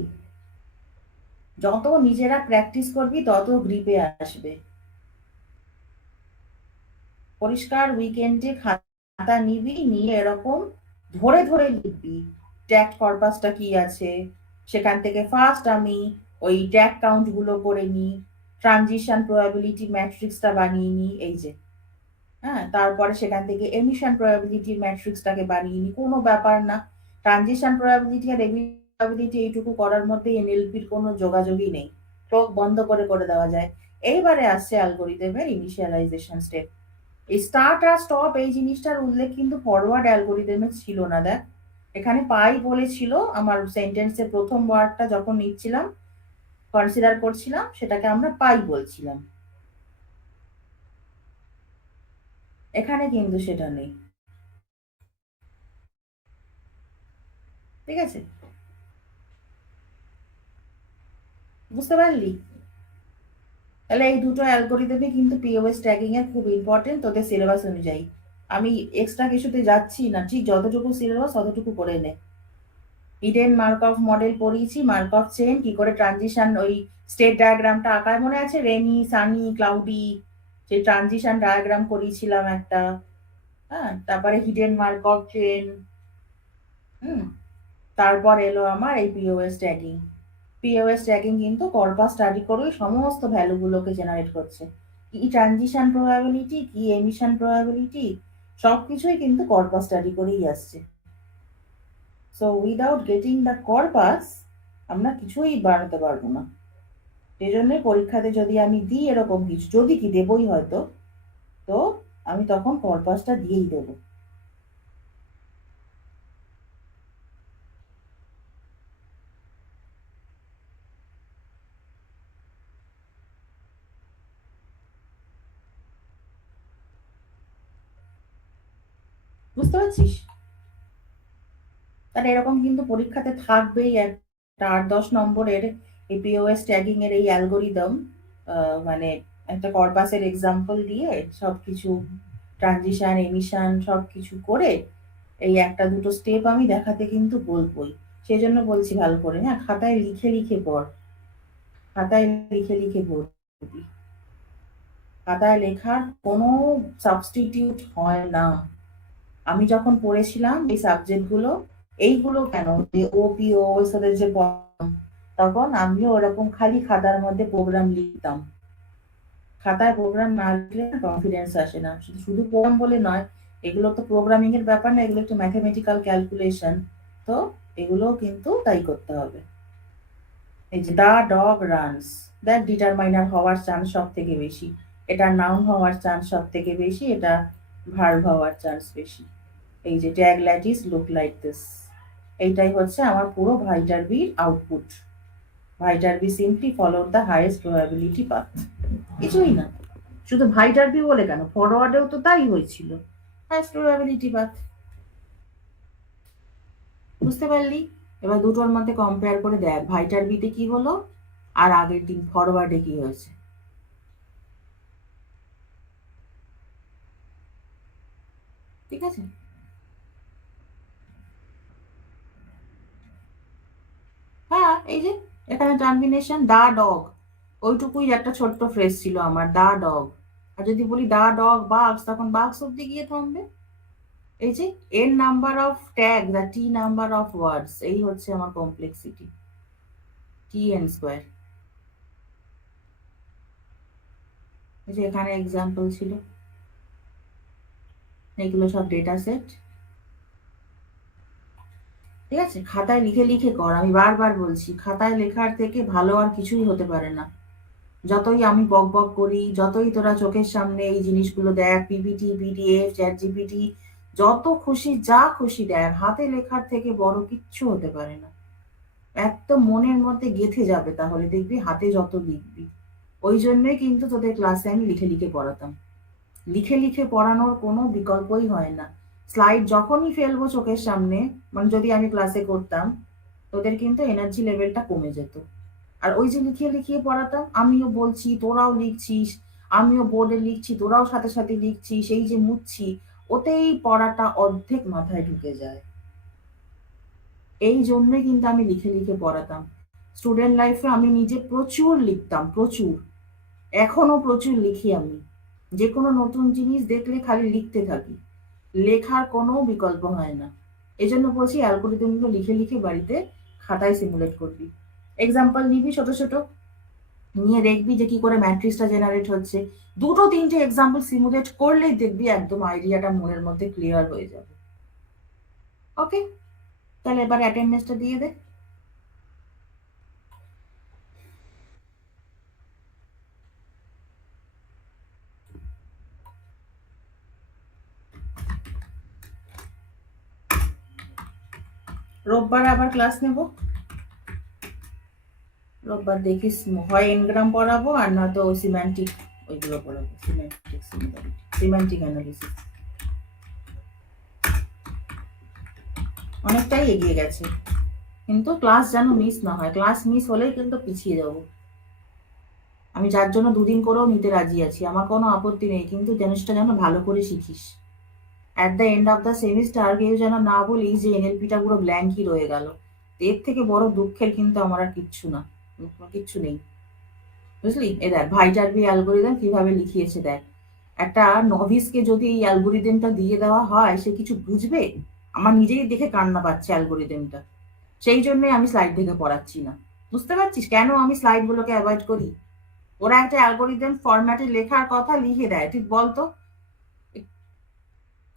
যত নিজেরা প্র্যাকটিস করবি তত গ্রিপে আসবে। পরিষ্কার উইকেন্ডে খাতা নিবি, নিয়ে এরকম ধরে ধরে লিখবি ট্যাগ কর্পাসটা কি আছে, সেখান থেকে ফার্স্ট আমি ওই ট্যাগ কাউন্ট গুলো করে নিই, ট্রানজিশন প্রবাবিলিটি ম্যাট্রিক্সটা বানিয়ে নিই, এই যে, হ্যাঁ, তারপরে সেখান থেকে এমিশন প্রবাবিলিটির ম্যাট্রিক্সটাকে বানিয়ে নিই, কোনো ব্যাপার না। ট্রানজিশন প্রবাবিলিটি আর এমিশন প্রবাবিলিটি এইটুকু করার মধ্যে এনএলপির কোনো যোগাযোগই নেই, চোখ বন্ধ করে করে দেওয়া যায়। এইবারে আসছে অ্যালগোরিদমের ইনিশিয়ালাইজেশন স্টেপ। এই স্টার্ট আর স্টপ এই জিনিসটার উল্লেখ কিন্তু ফরওয়ার্ড অ্যালগোরিদমে ছিল না। দেখ, এখানে পাই বলেছিল, আমার সেন্টেন্সের প্রথম ওয়ার্ডটা যখন নিচ্ছিলাম, কনসিডার করছিলাম, সেটাকে আমরা পাই বলছিলাম। এখানে কিন্তু সেটা নেই। ঠিক আছে? বুঝতে পারলি? তাহলে এই দুটো অ্যালগোরিদমই কিন্তু পিওএস ট্যাগিং এর খুব ইম্পর্টেন্ট তোদের সিলেবাস অনুযায়ী। আমি এক্সট্রা কিছুতে যাচ্ছি না, ঠিক যতটুকু সিলেবাস ততটুকু করে নে। হিডেন মার্কভ মডেল পড়িয়েছি, মার্কভ চেন, কি করে ট্রানজিশন, ওই স্টেট ডায়াগ্রামটা আঁকায় মনে আছে, রেনি সানি ক্লাউডি, সেই ট্রানজিশন ডায়াগ্রাম করিয়েছিলাম একটা। হ্যাঁ, তারপরে হিডেন মার্কভ চেন। হুম। তারপর এলো আমার এই পিওএস ট্যাগিং। পিওএস ট্যাগিং কিন্তু কর্পাস স্টাডি করে সমস্ত ভ্যালুগুলোকে জেনারেট করছে। কি ট্রানজিশন প্রবাবিলিটি, কি এমিশন প্রবাবিলিটি, সবকিছুই কিন্তু কর্পাস স্টাডি করেই আসছে। So without getting the corpus আমরা কিছুই বানাতে পারবো না। সেই জন্য পরীক্ষাতে যদি আমি দিই এরকম কিছু, যদি কি দেবই হয়তো, তো আমি তখন কর্পাসটা দিয়েই দেবো। বুঝতে পারছিস? তাহলে এরকম কিন্তু পরীক্ষাতে থাকবেই একটা 8-10 নম্বরের এই পিওএস ট্যাগিং এর এই অ্যালগোরিদম, মানে একটা কর্পাসের এক্সাম্পল দিয়ে সবকিছু ট্রানজিশন এমিশন সবকিছু করে এই একটা দুটো স্টেপ আমি দেখাতে কিন্তু বলবোই। সেই জন্য বলছি ভালো করে, হ্যাঁ, খাতায় লিখে লিখে পড়, খাতায় লিখে লিখে পড়বি। খাতায় লেখার কোনো সাবস্টিটিউট হয় না। আমি যখন পড়েছিলাম এই সাবজেক্টগুলো, এইগুলো কেন, যে ওপিও ওদের যে পড়াতাম, তখন আমিও ওরকম খালি খাতার মধ্যে প্রোগ্রাম লিখতাম। খাতায় প্রোগ্রাম না লিখলে কনফিডেন্স আসে না। শুধু শুধু প্রোগ্রাম বলে নয়, এগুলো তো প্রোগ্রামিং এর ব্যাপার না, এগুলো একটু ম্যাথমেটিক্যাল ক্যালকুলেশন। তো এগুলো কিন্তু তাই করতে হবে। এই যে দা ডগ রানস, দ্যাট ডিটারমাইনার হওয়ার চান্স সব থেকে বেশি, এটা নাউন হওয়ার চান্স সব থেকে বেশি, এটা ভার্ব হওয়ার চান্স বেশি। এই যে tag lattice look like this, এইটাই হচ্ছে আমার পুরো ভাইটারবির output. Viterbi simply followed the highest probability path, কিছুই না। শুধু ভাইটারবি বলে কেন, ফরওয়ার্ডেও তো তাই হয়েছিল, হাইয়েস্ট প্রবাবিলিটি পাথ। বুঝতে পারলি? এবার দুটোর মধ্যে কম্পেয়ার করে দেখ ভাইটারবিতে কি হলো আর আগের দিন ফরওয়ার্ডে কি হয়েছে। ঠিক আছে? হ্যাঁ, এই যে এখানে টার্মিনেশন দা ডগ, ওইটুকুই একটা ছোট্ট ফ্রেজ ছিল আমার, দা ডগ। আর যদি বলি দা ডগ বার্কস, তখন বার্কস অব্দি গিয়ে থামবে। এই যে N number of tag, the T number of words, এই হচ্ছে আমার কমপ্লেক্সিটি, টি এন স্কোয়ার। এই যে এখানে এক্সাম্পল ছিল, এগুলো সব ডেটা সেট। ঠিক আছে? খাতায় লিখে লিখে কর, আমি বারবার বলছি, খাতায় লেখার থেকে ভালো আর কিছুই হতে পারে না। যতই আমি বক বক করি, যতই তোরা চোখের সামনে এই জিনিসগুলো দেখ, পিপিটি পিডিএফ চ্যাট জিপিটি, যত খুশি যা খুশি দেখ, হাতে লেখার থেকে বড় কিচ্ছু হতে পারে না। একদম মনের মধ্যে গেঁথে যাবে, তাহলে দেখবি হাতে যত লিখবি। ওই জন্যই কিন্তু তোদের ক্লাসে আমি লিখে লিখে পড়াতাম। লিখে লিখে পড়ানোর কোনো বিকল্পই হয় না। স্লাইড যখনই ফেলবো চোখের সামনে, মানে যদি আমি ক্লাসে করতাম, তোদের কিন্তু এনার্জি লেভেলটা কমে যেত। আর ওই যে লিখিয়ে লিখিয়ে পড়াতাম, আমিও বলছি তোরাও লিখছিস, আমিও বোর্ডে লিখছি তোরাও সাথে সাথে লিখছিস, এই যে মুছছি, ওতেই পড়াটা অর্ধেক মাথায় ঢুকে যায়। এই জন্যই কিন্তু আমি লিখে লিখে পড়াতাম। স্টুডেন্ট লাইফে আমি নিজে প্রচুর লিখতাম, প্রচুর। এখনো প্রচুর লিখি আমি। যে কোনো নতুন জিনিস দেখলে খালি লিখতে থাকি। লেখার কোনো বিকল্প হয় না। এজন্য বলছি অ্যালগরিদম গুলো লিখে লিখে বাড়িতে খাতায় সিমুলেট করবি। এক্সাম্পল নিবি ছোট ছোট, নিয়ে দেখবি যে কি করে ম্যাট্রিক্সটা জেনারেট হচ্ছে। দুটো তিনটে এক্সাম্পল সিমুলেট করলেই দেখবি একদম আইডিয়াটা মনের মধ্যে ক্লিয়ার হয়ে যাবে। ওকে, তাহলে এবার অ্যাটেন্ডেন্সটা দিয়ে দে। রোববার আবার ক্লাস নেব। রোববার দেখিস, হয় এনগ্রাম পড়াবো আর না তো সিম্যান্টিক, ওইগুলো পড়াবো, সিম্যান্টিক সিম্যান্টিক অ্যানালিসিস। অনেকটাই এগিয়ে গেছে, কিন্তু ক্লাস যেন মিস না হয়। ক্লাস মিস হলেই কিন্তু পিছিয়ে যাবো। আমি যার জন্য দুদিন করেও নিতে রাজি আছি, আমার কোনো আপত্তি নেই, কিন্তু জিনিসটা যেন ভালো করে শিখিস। At the end of the semester কেউ যেন না বলিস যে এনএলপিটা পুরো ব্ল্যাঙ্কই রয়ে গেল। এর থেকে বড় দুঃখের কিন্তু আমার আর কিচ্ছু না, কিচ্ছু নেই। বুঝলি, এ দেখ ভাইটারবি অ্যালগোরিদম কিভাবে লিখিয়েছে দেখ। একটা নভিসকে যদি এই অ্যালগোরিদমটা দিয়ে দেওয়া হয়, সে কিছু বুঝবে? আমার নিজেই দেখে কান্না পাচ্ছে অ্যালগোরিদমটা। সেই জন্যই আমি স্লাইড দেখে পড়াচ্ছি না। বুঝতে পারছিস কেন আমি স্লাইড গুলোকে অ্যাভয়েড করি? ওরা একটা অ্যালগোরিদম ফরম্যাটে লেখার কথা লিখে দেয়, ঠিক বলতো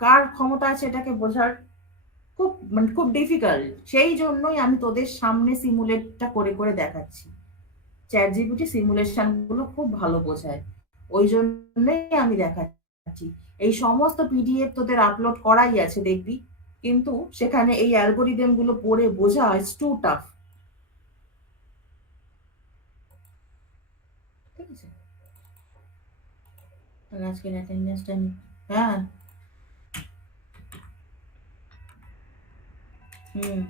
কার ক্ষমতা আছে এটাকে বোঝার? খুব মানে খুব ডিফিকাল্ট। সেই জন্যই আমি তোদের সামনে সিমুলেটটা করে করে দেখাচ্ছি। চ্যাট জিপিটি সিমুলেশন গুলো খুব ভালো বোঝায়, ওই জন্যই আমি দেখাচ্ছি। এই সমস্ত পিডিএফ তোদের আপলোড করাই আছে দেখবি, কিন্তু সেখানে এই অ্যালগোরিদম গুলো পড়ে বোঝা ইটস টু টাফ। ঠিক আছে, তাহলে আজকে অ্যাটেন্ডেন্সটা নি। হ্যাঁ। হুম।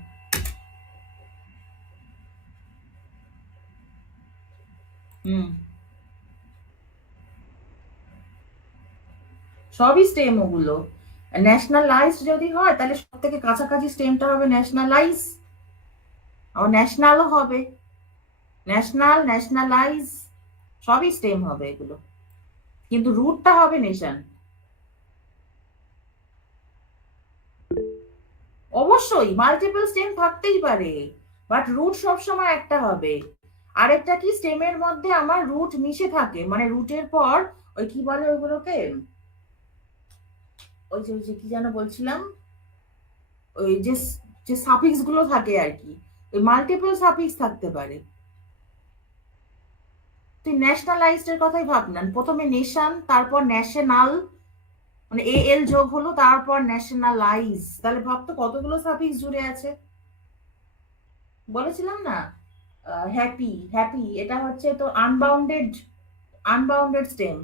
হুম। সবই স্টেম ওগুলো। ন্যাশনালাইজড যদি হয় তাহলে সব থেকে কাছাকাছি স্টেমটা হবে ন্যাশনালাইজ, আবার ন্যাশনালও হবে। ন্যাশনাল, ন্যাশনালাইজ, সবই স্টেম হবে এগুলো, কিন্তু রুটটা হবে নেশন। অবশ্যই মাল্টিপল স্টেম থাকতেই পারে, বাট রুট সবসময় একটা হবে। আরেকটা কি, স্টেমের মধ্যে আমার রুট মিশে থাকে, মানে রুটের পর ওই কি বলে ওইগুলোকে, ওই যে কি যেন বলছিলাম, ওই যে যে সাফিক্স গুলো থাকে আর কি, ওই মাল্টিপল সাফিক্স থাকতে পারে। তুই ন্যাশনালাইজড এর কথাই ভাব না, প্রথমে নেশন তারপর ন্যাশনাল, মানে এ এল যোগ হলো তারপর ন্যাশনালাইজ, তাহলে ভাব তো কতগুলো সাফিক্স জুড়ে আছে। বলেছিলাম না, হ্যাপি, হ্যাপি এটা হচ্ছে তো আনবাউন্ডেড, আনবাউন্ডেড স্টেম।